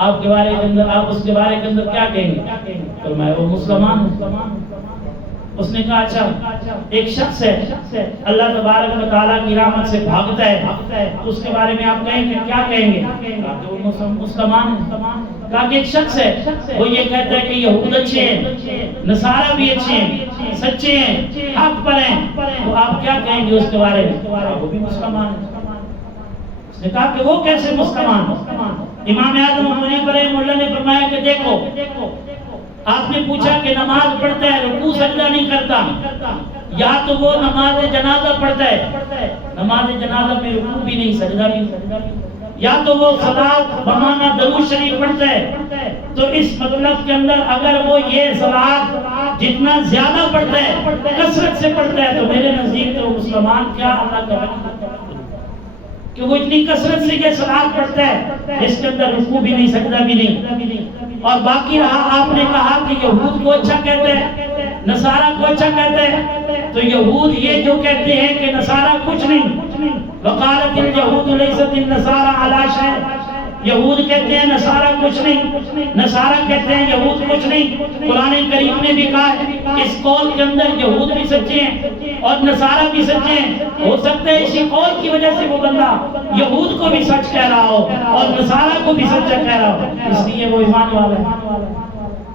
آپ کے بارے کے اندر، آپ اس کے بارے کے اندر کیا کہیں گے؟ تو میں وہ مسلمان ہوں. اس نے کہا اچھا ایک شخص ہے اللہ تبارک و تعالیٰ کی رحمت سے بھاگتا ہے، اس کے بارے میں آپ کہیں گے کیا کہیں گے؟ کہ وہ مسلمان ہے. کہا کہ ایک شخص ہے وہ یہ کہتا ہے کہ یہود اچھے ہیں، نصارہ بھی اچھے ہیں، سچے ہیں، حق پر ہیں، تو آپ کیا کہیں گے اس کے بارے میں؟ وہ بھی مسلمان ہے. اس نے کہا کہ وہ کیسے مسلمان؟ امام اعظم ابو حنیفہ رحمہ اللہ نے فرمایا کہ دیکھو آپ نے پوچھا کہ نماز پڑھتا ہے رکوع سجدہ نہیں کرتا، یا تو وہ نماز جنازہ پڑھتا ہے، نماز جنازہ میں رکوع بھی نہیں سجدہ بھی نہیں، یا تو وہ صلاۃ بمعنی درود شریف پڑھتا ہے. تو اس مطلب کے اندر اگر وہ یہ صلاۃ جتنا زیادہ پڑھتا ہے، کثرت سے پڑھتا ہے، تو میرے نزدیک تو مسلمان کیا اللہ کا ولی کہ وہ اتنی کثرت سے یہ صلاۃ پڑھتا ہے جس کے اندر رکوع بھی نہیں سجدہ بھی نہیں. اور باقی رہا آپ نے کہا کہ یہود کو اچھا کہتے ہیں، نصارہ کو اچھا کہتے ہیں، تو یہود یہ جو کہتے ہیں کہ نصارہ کچھ نہیں، وقالت اليهود ليست النصارى على شيء، یہود کہتے ہیں نصارہ کچھ نہیں، نصارہ کہتے ہیں یہود کچھ نہیں۔ قرآن کریم نے بھی کہا ہے اس قول کے اندر یہود بھی سچے ہیں اور نصارہ بھی سچے ہیں۔ ہو سکتا ہے اسی قول کی وجہ سے وہ بندہ یہود کو بھی سچ کہہ رہا ہو اور نصارہ کو بھی سچا کہہ رہا ہو، اس لیے وہ ایمان والا ہے۔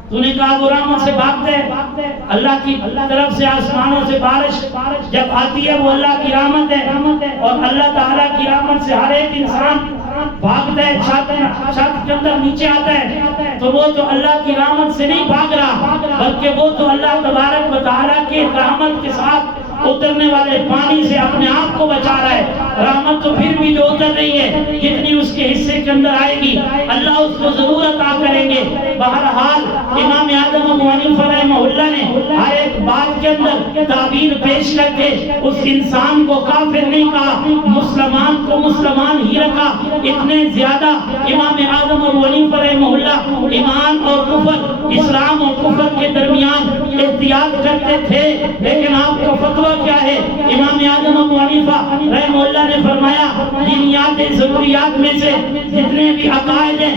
تو نے کہا وہ رحمت سے بھاگتے ہیں، اللہ کی طرف سے آسمانوں سے بارش جب آتی ہے وہ اللہ کی رحمت ہے، اور اللہ تعالیٰ کی رحمت سے ہر ایک انسان بھاگتا ہے، چھت کے اندر نیچے آتا ہے، تو وہ تو اللہ کی رحمت سے نہیں بھاگ رہا، بلکہ وہ تو اللہ تبارک و تعالیٰ کے رحمت کے ساتھ اترنے والے پانی سے اپنے آپ کو بچا رہا ہے۔ رحمت تو پھر بھی جو اتر رہی ہے جتنی اس کے حصے کے اندر آئے گی اللہ اس کو ضرور عطا کریں گے۔ بہرحال امام اعظم ابو حنیفہ رحمہ اللہ نے ہر ایک بات کے اندر تعبیر پیش کر کے اس انسان کو کافر نہیں کہا، مسلمان کو مسلمان ہی رکھا۔ اتنے زیادہ امام اعظم ابو حنیفہ رحمہ اللہ ایمان اور کفر، اسلام اور کفر کے درمیان احتیاط کرتے تھے، لیکن آپ کا فتویٰ کیا ہے؟ امام اعظم ابو حنیفہ رحمہ اللہ نے فرمایا دینیات ضروریات میں سے جتنے بھی عقائد ہیں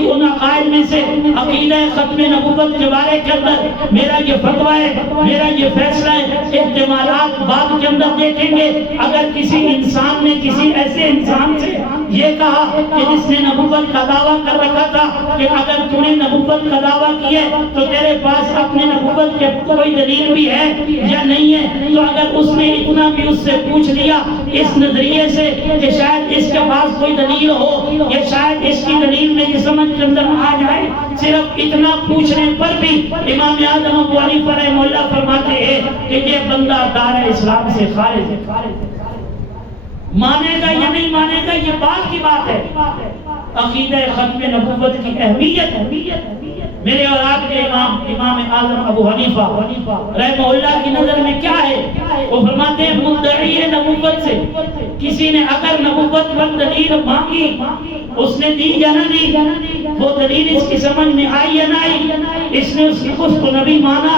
ان عقائد میں سے عقیدہ ختم نبوت کے بارے کے اندر میرا یہ فتویٰ ہے، میرا یہ فیصلہ ہے۔ احتمالات بعد کے اندر دیکھیں گے، اگر کسی انسان نے کسی ایسے انسان سے یہ کہا کہ جس نے نبوت کا دعویٰ کر رکھا تھا کہ اگر تو نے نبوت کا دعویٰ کیا تو تیرے پاس اپنے نبوت کے کوئی دلیل بھی ہے یا نہیں ہے، تو اگر اس نے اتنا بھی اس سے پوچھ لیا اس نظریے سے کہ شاید اس کے پاس کوئی دلیل ہو یا شاید اس کی دلیل میں یہ سمجھ کے اندر آ جائے، صرف اتنا پوچھنے پر بھی امام اعظم ابو حنیفہ رحمہ اللہ فرماتے ہیں کہ یہ بندہ دار اسلام سے خارج ہے۔ مانے گا یا نہیں مانے گا یہ بات کی بات ہے۔ عقیدہ ختم نبوت کی اہمیت میرے اور آپ کے امام اعظم ابو حنیفہ رحمہ اللہ کی نظر میں کیا ہے؟ وہ فرماتے ہیں مدعی نبوت سے کسی نے اگر نبوت پر دلیل مانگی اس نے دی یا نہ دی، وہ دلیل اس کی سمجھ میں آئی یا نہ آئی، اس نے اس کو نبی مانا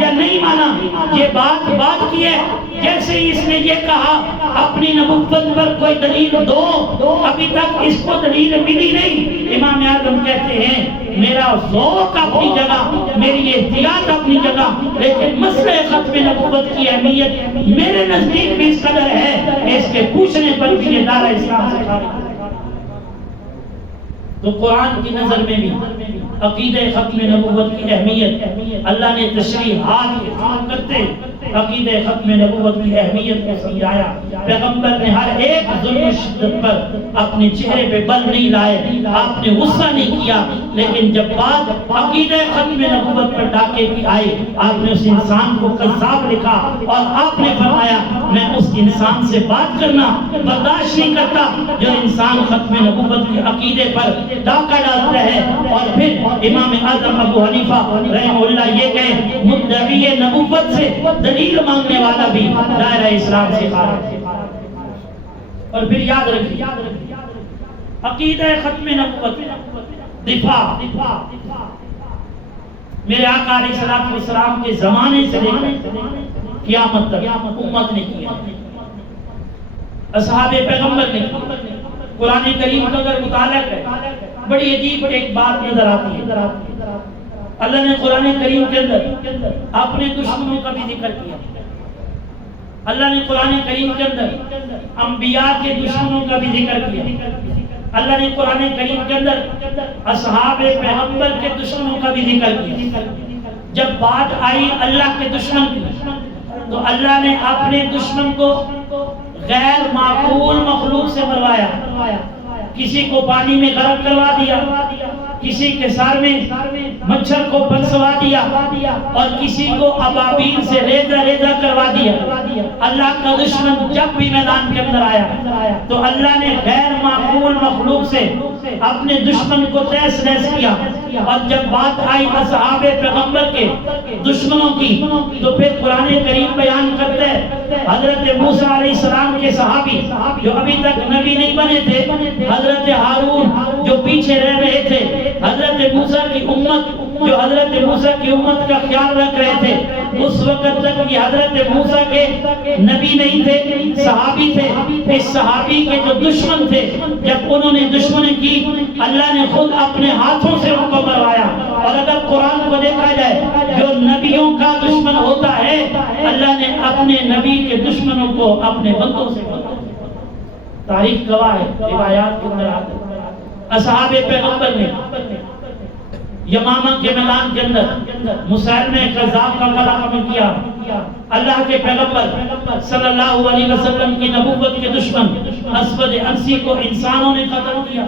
یا نہیں مانا، یہ بات کی ہے۔ جیسے اس نے یہ کہا اپنی نبوت پر کوئی دلیل دو، ابھی تک اس کو دلیل ملی نہیں، امام اعظم کہتے ہیں میرا ذوق اپنی جگہ، میری احتیاط اپنی جگہ، لیکن مسئلہ ختم نبوت کی اہمیت میرے نزدیک بھی اس قدر ہے کہ اس کے پوچھنے پر بھی یہ دار اسلام سے خارج ہے۔ تو قرآن کی نظر میں بھی عقیدہ ختم نبوت کی اہمیت اللہ نے تشریحات کے عام کرتے عقیدہ ختم نبوت کی اہمیت کو سمجھایا۔ پیغمبر نے ہر ایک ظلم و شدت پر اپنے چہرے پہ بل نہیں لائے، آپ نے غصہ نہیں کیا، لیکن جب بات عقیدہ ختم نبوت پر ڈاکے کی آئی آپ نے اس انسان کو کذاب لکھا اور آپ نے فرمایا میں اس انسان سے بات کرنا برداشت نہیں کرتا جو انسان ختم نبوت کے عقیدے پر ڈاکہ ڈالتا ہے۔ اور پھر امام اعظم ابو حنیفہ رحمہ اللہ یہ کہے مدعی نبوت سے دلیل مانگنے والا بھی دائرہ اسلام سے خارج ہے۔ اور پھر یاد رکھیے عقیدہ ختم نبوت دفاع میرے آقا علیہ السلام کے زمانے سے لے کر قیامت تک امت نے کیا، اصحاب پیغمبر نے کیا۔ قرآن کریم کا اگر مطالعہ کریں بڑی عجیب ایک بات نظر آتی ہے۔ اللہ نے قرآن کریم کے اندر اپنے دشمنوں کا بھی ذکر کیا، اللہ نے قرآن کریم کے اندر انبیاء کے دشمنوں کا بھی ذکر کیا، اللہ نے قرآن کریم کے اندر اصحاب پیغمبر کے دشمنوں کا بھی ذکر کیا۔ جب بات آئی اللہ کے دشمن کی تو اللہ نے اپنے دشمن کو غیر معقول مخلوق سے مروایا، کسی کو پانی میں غرق کروا دیا، کسی کے سر میں مچھر کو پھنسوا دیا اور کسی کو ابابیل سے ریزہ ریزہ کروا دیا۔ اللہ کا دشمن جب بھی میدان کے اندر آیا تو اللہ نے غیر معقول مخلوق سے اپنے دشمن کو تیس نیس کیا، اور جب بات آئی اصحاب پیغمبر کے دشمنوں کی تو پھر قرآن کریم بیان کرتا ہے حضرت موسیٰ علیہ السلام کے صحابی جو ابھی تک نبی نہیں بنے تھے، حضرت ہارون جو پیچھے رہ رہے تھے، حضرت موسیٰ کی امت جو حضرت موسیٰ کی امت کا خیال رکھ رہے تھے، اس وقت تک یہ حضرت موسیٰ کے نبی نہیں تھے، صحابی تھے۔ اس صحابی کے جو دشمن تھے، جب انہوں نے دشمنی کی، اللہ نے خود اپنے ہاتھوں سے ان کو مروایا۔ اور اگر قرآن کو دیکھا جائے، جو نبیوں کا دشمن ہوتا ہے، اللہ نے اپنے نبی کے دشمنوں کو اپنے بندوں سے مروایا۔ تاریخ گواہ ہے، روایات کے اندر آتا ہے۔ اصحاب پیغمبر نے یمامہ کے میدان کے اندر مسیلمہ کذاب کا قلعہ کیا۔ اللہ کے پیغمبر صلی اللہ علیہ وسلم کی نبوت کے دشمن اسود عنسی کو انسانوں نے قتل کیا،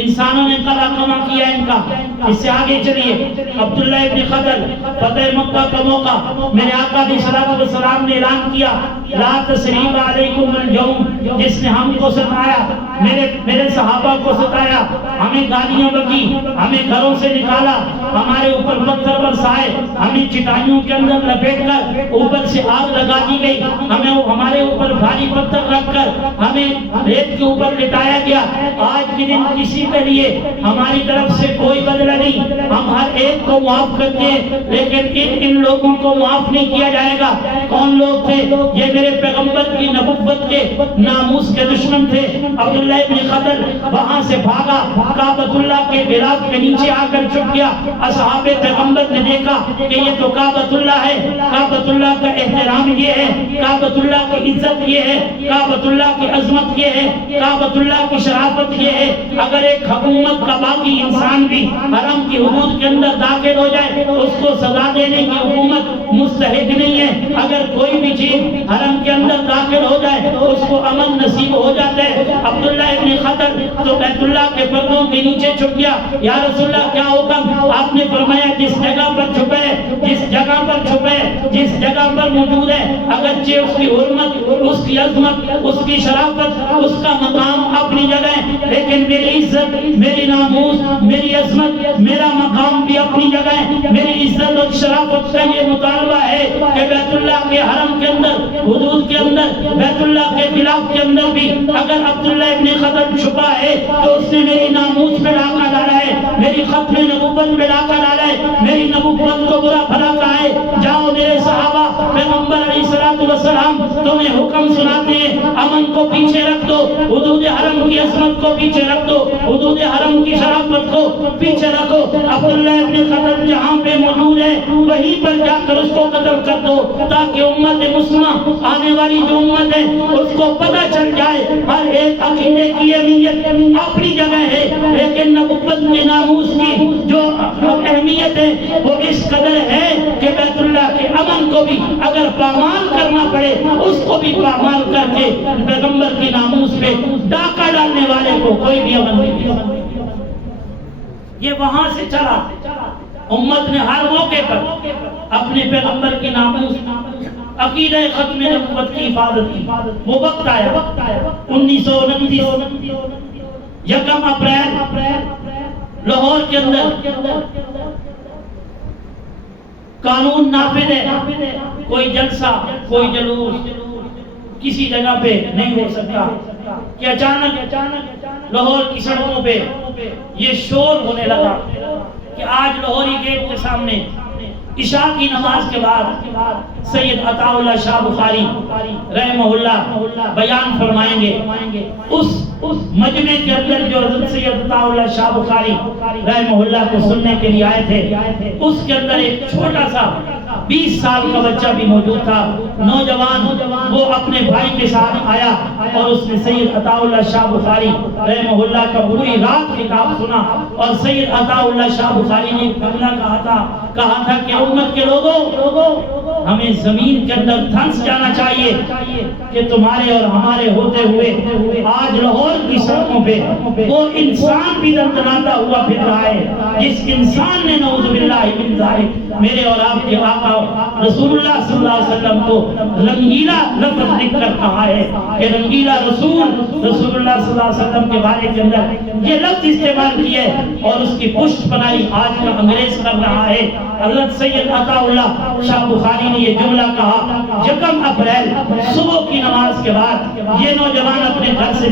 انسانوں نے قلعہ کما کیا ان کا۔ اس سے آگے چلیے، عبداللہ ابن خطل، فتح مکہ کا موقع، میرے آقا علیہ السلام نے اعلان کیا، لا تثریب علیکم اليوم، جس نے ہم کو ستایا، میرے صحابہ کو ستایا، ہمیں گالیاں بکی، ہمیں گھروں سے نکالا، ہمارے اوپر پتھر برسائے، ہمیں چٹائیوں کے اندر لپیٹ کر اوپر سے آگ لگا دی گئی، ہمارے اوپر بھاری پتھر رکھ کر ہمیں ریت کے اوپر لٹایا گیا۔ آج کے دن کسی کے لیے ہماری طرف سے کوئی بدلہ نہیں، ہم ہر ایک کو معاف کرتے ہیں، لیکن ان لوگوں کو معاف نہیں کیا جائے گا۔ کون لوگ تھے؟ یہ میرے پیغمبر کی نبوت کے ناموس کے دشمن تھے۔ عبداللہ ابن خطل وہاں سے بھاگا، کعبۃ اللہ کے غلاف کے نیچے آ کر چھپ گیا۔ اصحاب پیغمبر نے دیکھا کہ یہ تو کعبۃ اللہ ہے، کعبۃ اللہ کا احترام یہ ہے، کعبۃ اللہ کی عزت یہ ہے، کعبۃ اللہ کی عظمت یہ ہے، کعبۃ اللہ کی شرافت یہ ہے۔ اگر ایک حکومت کا باقی انسان بھی حرم کی حدود کے اندر داخل ہو جائے، اس کو سزا دینے کی حکومت مستحق نہیں ہے۔ اگر کوئی بھی چیز حرم کے اندر داخل ہو جائے، اس کو امن نصیب ہو جاتا ہے۔ عبداللہ ابن خطل تو بیت اللہ کے پردوں کے نیچے چھپ گیا۔ یا رسول اللہ کیا حکم؟ آپ نے فرمایا جس جگہ پر چھپے، جس جگہ پر چھپے، جس جگہ پر موجود ہے، اگرچہ اس کی حرمت، اس کی عظمت، اس کی شرافت، اس کا مقام اپنی جگہ ہے، لیکن میری عزت، میری ناموس، میری عظمت، میرا مقام بھی اپنی جگہ ہے۔ میری عزت اور شرافت کا یہ مطالبہ ہے کہ بیت اللہ کے حرم کے اندر، حدود کے اندر، بیت اللہ کے خلاف کے اندر بھی اگر عبداللہ ابن خطل چھپا ہے تو اس نے میری ناموس میں ڈاکہ ڈالا ہے، میری ختم نبوت میں ڈاکہ ڈالا ہے، میری نبوت کو برا بھلا کہا ہے۔ جاؤ میرے صحابہ، پیغمبر علیہ السلام تمہیں حکم سناتے ہیں، امن کو پیچھے رکھ دو، حدود حرم کی عظمت کو پیچھے رکھ دو، حدود حرم کی شرافت کو پیچھے رکھو۔ عبداللہ ابن خطل جہاں پہ موجود ہے وہیں پر جا کر اس کو قتل کر دو، تاکہ امت مسلمہ، آنے والی جو امت ہے، اس کو پتہ چل جائے ہر ایک عقیدے کی اہمیت اپنی جگہ ہے، لیکن نبوت کے ناموس کی جو اہمیت ہے وہ اس قدر ہے کہ بیت اللہ کے امن کو بھی اگر پامال کرنا پڑے، اس کو بھی پامال کر کے پیغمبر کی ناموس پہ ڈاکہ ڈالنے والے کو کوئی بھی امن نہیں دیا۔ یہ وہاں سے چلا۔ امت نے ہر موقع پر اپنے پیغمبر کی ناموس، عقیدہ ختم نبوت کی حفاظت کی۔ وہ وقت آیا 1929 یکم اپریل لاہور کے اندر قانون نافذ ہے، کوئی جلسہ، کوئی جلوس کسی جگہ پہ نہیں ہو سکتا کہ اچانک لاہور کی سڑکوں پہ یہ شور ہونے لگا کہ آج لاہوری گیٹ کے سامنے عشاء کی نماز کے بعد سید عطا اللہ شاہ بخاری رحمہ اللہ بیان فرمائیں گے۔ اس مجمع کے اندر جو حضرت سید عطا اللہ شاہ بخاری رحمہ اللہ کو سننے کے لیے آئے تھے، اس کے اندر ایک چھوٹا سا 20 سال کا بچہ بھی موجود تھا، نوجوان۔ وہ اپنے بھائی کے ساتھ آیا اور اس نے سید عطا اللہ شاہ بخاری رحمہ اللہ کا پوری رات کتاب سنا، اور سید عطا اللہ شاہ بخاری نے ایک جملہ کہا تھا کہ امت کے لوگوں، ہمیں زمین کے اندر دھنس جانا چاہیے کہ تمہارے اور ہمارے ہوتے ہوئے آج لاہور کی سڑکوں پہ وہ انسان بھی دندناتا ہوا پھر رہا ہے جس انسان نے نعوذ باللہ من ذالک میرے اور آپ کے آقا رسول اللہ صلی اللہ علیہ وسلم کو رنگیلا لفظ لکھ کر کہا ہے کہ رنگیلا رسول اللہ صلی اللہ علیہ وسلم کے بارے کے اندر یہ لفظ استعمال کیا ہے، اور اس کی پشت پناہی آج کا انگریز کر رہا ہے۔ حضرت سید عطا اللہ شاہ بخاری نے یہ جملہ کہا، یکم اپریل صبح کی نماز کے بعد یہ نوجوان اپنے گھر سے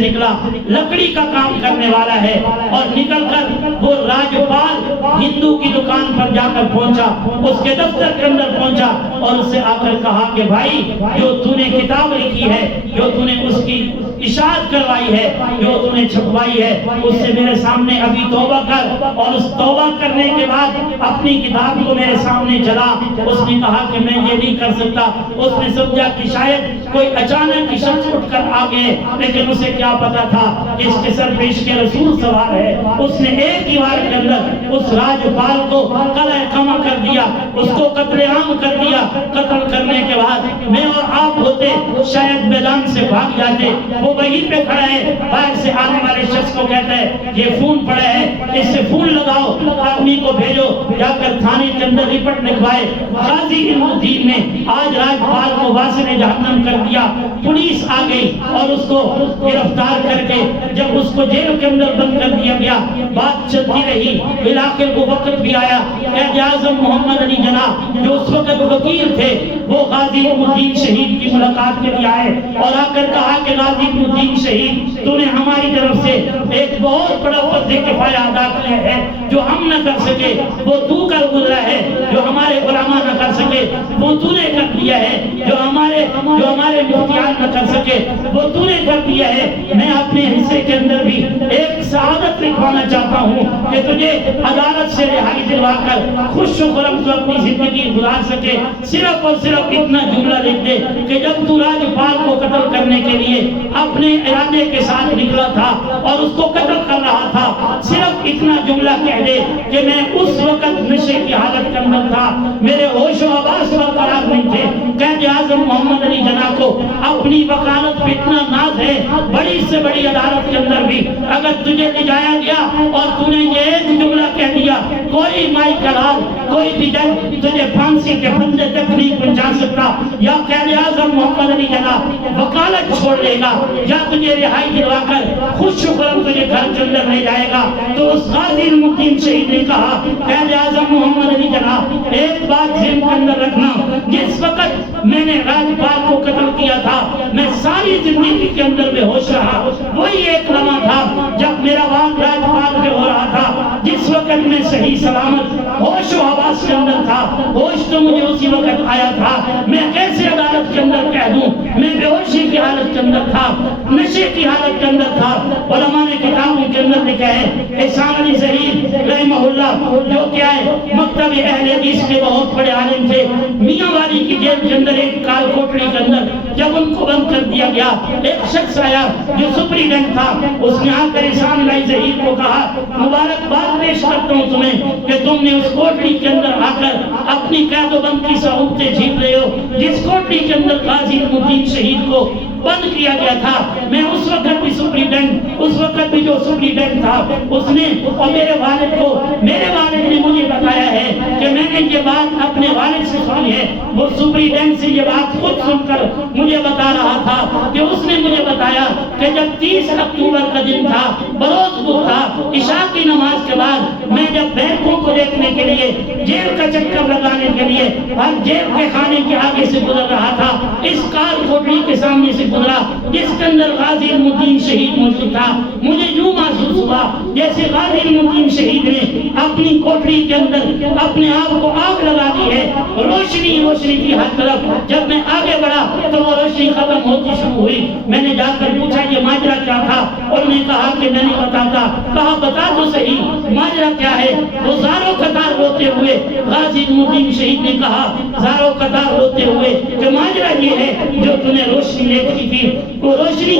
نکلا، لکڑی کا کام کرنے والا ہے، اور نکل کر وہ راجپال ہندو کی دکان پر جا کر پہنچا، اس کے دفتر کے اندر پہنچا اور اس سے آ کر کہا کہ بھائی جو تو نے کتاب لکھی ہے، جو تو نے اس کی اشاعت کروائی ہے، جو تو نے چھپوائی ہے، اس سے میرے سامنے ابھی توبہ کر، اور اس توبہ کرنے کے بعد اپنی کتاب کو میرے سامنے چلا۔ اس نے کہا کہ میں یہ نہیں کر سکتا۔ اس نے سمجھا کہ شاید کوئی اچانک شخص اٹھ کر آ گئے، لیکن اسے کیا پتا تھا کہ اس کے سر پہ عشق رسول سوار ہے۔ اس نے ایک ہی بار کے اندر اس راجپال کو قلعہ قمع کر دیا، اس کو قتل عام کر دیا۔ قتل کرنے کے بعد میں اور آپ ہوتے شاید میدان سے بھاگ جاتے۔ وہ وہیں پہ کھڑا ہے، باہر سے آنے والے شخص کو کہتا ہے یہ فون پڑا ہے، اس سے فون لگاؤ، آدمی کو بھیجو جا کر تھانے کے اندر رپورٹ لکھوائے۔ غازی علم الدین نے آج راجپال کو واصل جہنم کر دیا۔ پولیس آ گئی اور اس کو گرفتار کر کے جب اس کو جیل کے اندر بند کر دیا گیا، بات چلتی رہی۔ علاقے کو وقت بھی آیا، قائد اعظم محمد علی جناح جو اس وقت وکیل تھے، وہ غازی علم الدین شہید کی ملاقات کے لیے آئے اور آ کر کہا کہ غازی علم الدین شہید، تو نے ہماری طرف سے ایک بہت بڑا فرض کفایہ ادا کیا ہے، جو ہم نہ کر سکے وہ تو کر گزرا ہے، جو ہمارے علماء نہ کر سکے وہ تو نے کر دیا ہے، جو ہمارے مفتیان نہ کر سکے وہ تو نے کر دیا ہے۔ میں اپنے حصے کے اندر بھی ایک سعادت لکھوانا چاہتا ہوں کہ تجھے عدالت سے رہائی دلوا کر خوش و خرم تو اپنی زندگی گزار سکے۔ صرف اور صرف اتنا جملہ لکھ دے کہ جب تو راجپال کو قتل کرنے کے لیے اپنے ارادے کے ساتھ نکلا تھا اور اس کو قتل کر رہا تھا، صرف اتنا جملہ کہہ دے کہ میں اس وقت نشے کی حالت کے اندر تھا، میرے ہوش و حواس برقرار نہیں تھے۔ قائد اعظم محمد علی جناح کو اپنی وکالت پہ اتنا ناز ہے، بڑی سے بڑی عدالت کے اندر بھی اگر تجھے لے جایا گیا اور تو نے یہ ایک جملہ کہہ دیا، کوئی مائی کلال، کوئی بھی جج تجھے پھانسی کے پھندے تک نہیں پہنچا سکتا۔ یا قائد اعظم محمد علی جناح وکالت چھوڑ دے گا یا تجھے رہائی دلوا کر خوش و خرم تجھے گھر کے اندر لے جائے گا۔ تو اس غازی علم الدین شہید نے کہا، قائد اعظم محمد علی جناح ایک بات ذہن کے اندر رکھنا، جس وقت میں نے راجپال کو قتل کیا تھا میں ساری زندگی کے اندر بے ہوش رہا، وہی ایک لمحہ تھا جب میرا وان راجپال پہ ہو رہا تھا، جس وقت میں صحیح سلامت ہوش و حواس کے اندر تھا۔ ہوش تو مجھے اسی وقت آیا تھا، میں کیسے عدالت کے اندر کہہ دوں میں بے ہوشی کی حالت کے اندر تھا، نشے کی حالت کے اندر تھا۔ علماء نے کتابوں کے اندر لکھا ہے، احسان علی ظہیر رحمہ اللہ جو کیا ہے مکتب اہل حدیث کے بہت بڑے عالم تھے، میاں والی کی جیل کے اندر ایک کال کوٹڑی کے اندر جب ان کو بند کر دیا گیا، ایک شخص آیا جو سپریڈنٹ تھا، اس نے آ کر احسان علی ظہیر کو کہا مبارکباد پیش کرتا ہوں تمہیں کہ تم نے اس کوٹڑی کے اندر آ کر اپنی قید و بند کی سہولتیں جھیل رہے ہو، جس کوٹڑی کے اندر غازی علم الدین شہید کو بند کیا گیا تھا۔ میں اس وقت بھی سپریڈنٹ، اس وقت بھی جو سپریڈنٹ تھا اس نے اور میرے والد نے مجھے بتایا ہے کہ میں نے یہ بات اپنے والد سے سنی ہے، وہ سپریڈنٹ سے یہ بات خود سن کر مجھے بتا رہا تھا کہ اس نے مجھے بتایا کہ جب 30 اکتوبر کا دن تھا، بروز بدھ تھا، عشاء کی نماز کے بعد میں جب بینکوں کو دیکھنے کے لیے جیل کا چکر لگانے کے لیے اور جیل کے خانے کے آگے سے گزر رہا تھا، اس کال کوٹڑی کے سامنے سے گزرا جس کے اندر غازی علم الدین شہید موجود تھا، مجھے یوں محسوس ہوا جیسے غازی علم الدین شہید نے اپنی کوٹڑی کے اندر اپنے آپ کو آگ لگا دی ہے۔ روشنی کی ہر طرف جب میں آگے بڑھا تو وہ روشنی ختم ہوتی شروع ہوئی۔ میں نے جا کر پوچھا یہ ماجرا کیا تھا، انہوں نے کہا کہ میں نہیں بتاتا۔ کہا بتا تو صحیح ماجرا کیا ہے۔ وہ زاروں قطار روتے ہوئے غازی علم الدین شہید نے کہا زاروں قطار روتے ہوئے کہ ماجرا یہ ہے جو تم نے روشنی دیکھی تھی، وہ روشنی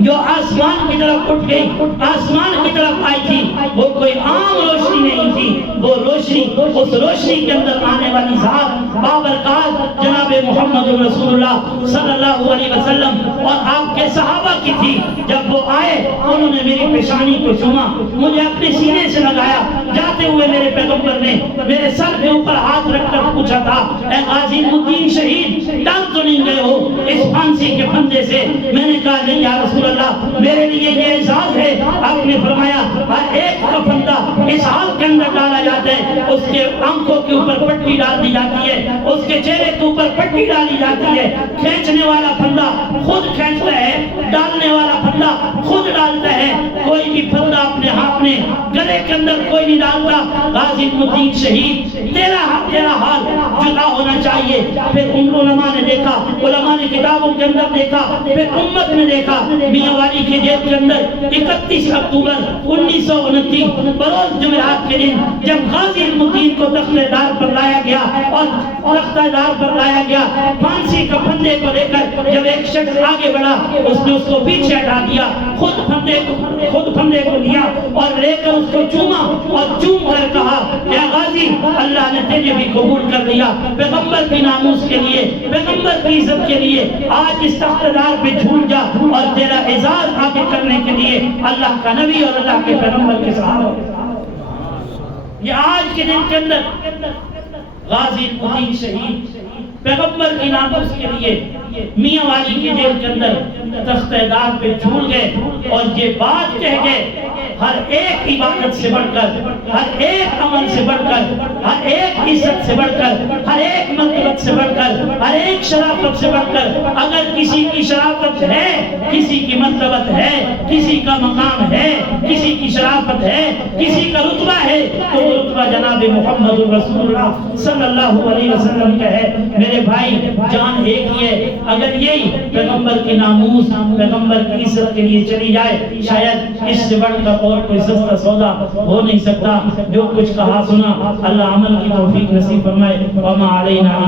جو آسمان کی طرف اٹھ گئی، آسمان کی طرف آئی تھی، وہ کوئی عام روشنی نہیں تھی، وہ روشنی اس روشنی کے اندر آنے والی ذات بابرکات جناب محمد رسول اللہ صلی اللہ علیہ وسلم اور آپ کے صحابہ کی تھی۔ جب وہ آئے انہوں نے میری پیشانی کو چوما، مجھے اپنے سینے سے لگایا، جاتے ہوئے میرے پیغمبر نے میرے سر کے اوپر ہاتھ رکھ کر پوچھا تھا اے غازی علم الدین شہید ڈر تو نہیں گئے ہو اس پھانسی کے پھندے سے؟ میں نے کہا نہیں یا رسول اللہ میرے لیے یہ اعزاز ہے۔ آپ نے فرمایا ہر ایک کا پھندا اس حال کے اندر ڈالا جاتا ہے، اس کے آنکھوں کے اوپر پٹی ڈال دی جاتی ہے، اس کے چہرے کے اوپر پٹی ڈالی جاتی ہے، کھینچنے والا پھندا خود کھینچتا ہے، ڈالنے والا پھندا خود ڈالتا ہے، کوئی بھی پھندا اپنے ہاتھ میں گلے کے اندر کوئی نہیں ڈالتا۔ غازی علم الدین شہید تیرا حال جدا ہونا چاہیے. پھر ان علماء نے دیکھا, علماء نے کتابوں کے اندر دیکھا, پھر امت نے دیکھا. میاں والی کے جیل کے اندر 31 اکتوبر 1929 بروز جمعرات کے دن جب غازی المتین کو تختہ دار پر لایا گیا اور تختہ دار پر لایا گیا, پھانسی کا پھندے کو لے کر جب ایک شخص آگے بڑھا, اس نے اس کو پیچھے ہٹا دیا, خود پھندے کو لیا اور لے کر اس کو چوما اور چوم کر کہا, اے غازی اللہ نے تجھے بھی قبول کر لیا. پیغمبر کی ناموس کے لیے, پیغمبر کی عزت کے لیے آج اس تختہ دار پہ جھول جا اور تیرا اعزاز آگے کرنے کے لیے اللہ کا نبی اور اللہ کے پیغمبر کے صحابہ. یہ آج کے دن کے اندر غازی المتین شہید پیغمبر کی ناموس کے لیے میاں والی کی جیل کے اندر تختہ دار پہ جھول گئے اور یہ بات کہہ گئے, ہر ایک عبادت سے بڑھ کر, ہر ایک عمل سے بڑھ کر, ہر ایک عزت سے بڑھ کر, ہر ایک منقبت سے بڑھ کر, ہر ایک شرافت سے بڑھ کر, اگر کسی کی شرافت ہے, کسی کی منقبت ہے, کسی کا مقام ہے, کسی کی شرافت ہے, کسی کا رتبہ ہے, تو وہ رتبہ جناب محمد رسول اللہ صلی اللہ علیہ وسلم کا ہے. میرے بھائی جان ایک ہی ہے, اگر یہی پیغمبر کی ناموس, پیغمبر کی عزت کے لیے چلی جائے, شاید اس سے بڑھ کر اور کوئی سستا سودا ہو نہیں سکتا. جو کچھ کہا سنا اللہ عمل کی توفیق نصیب فرمائے. وما علینا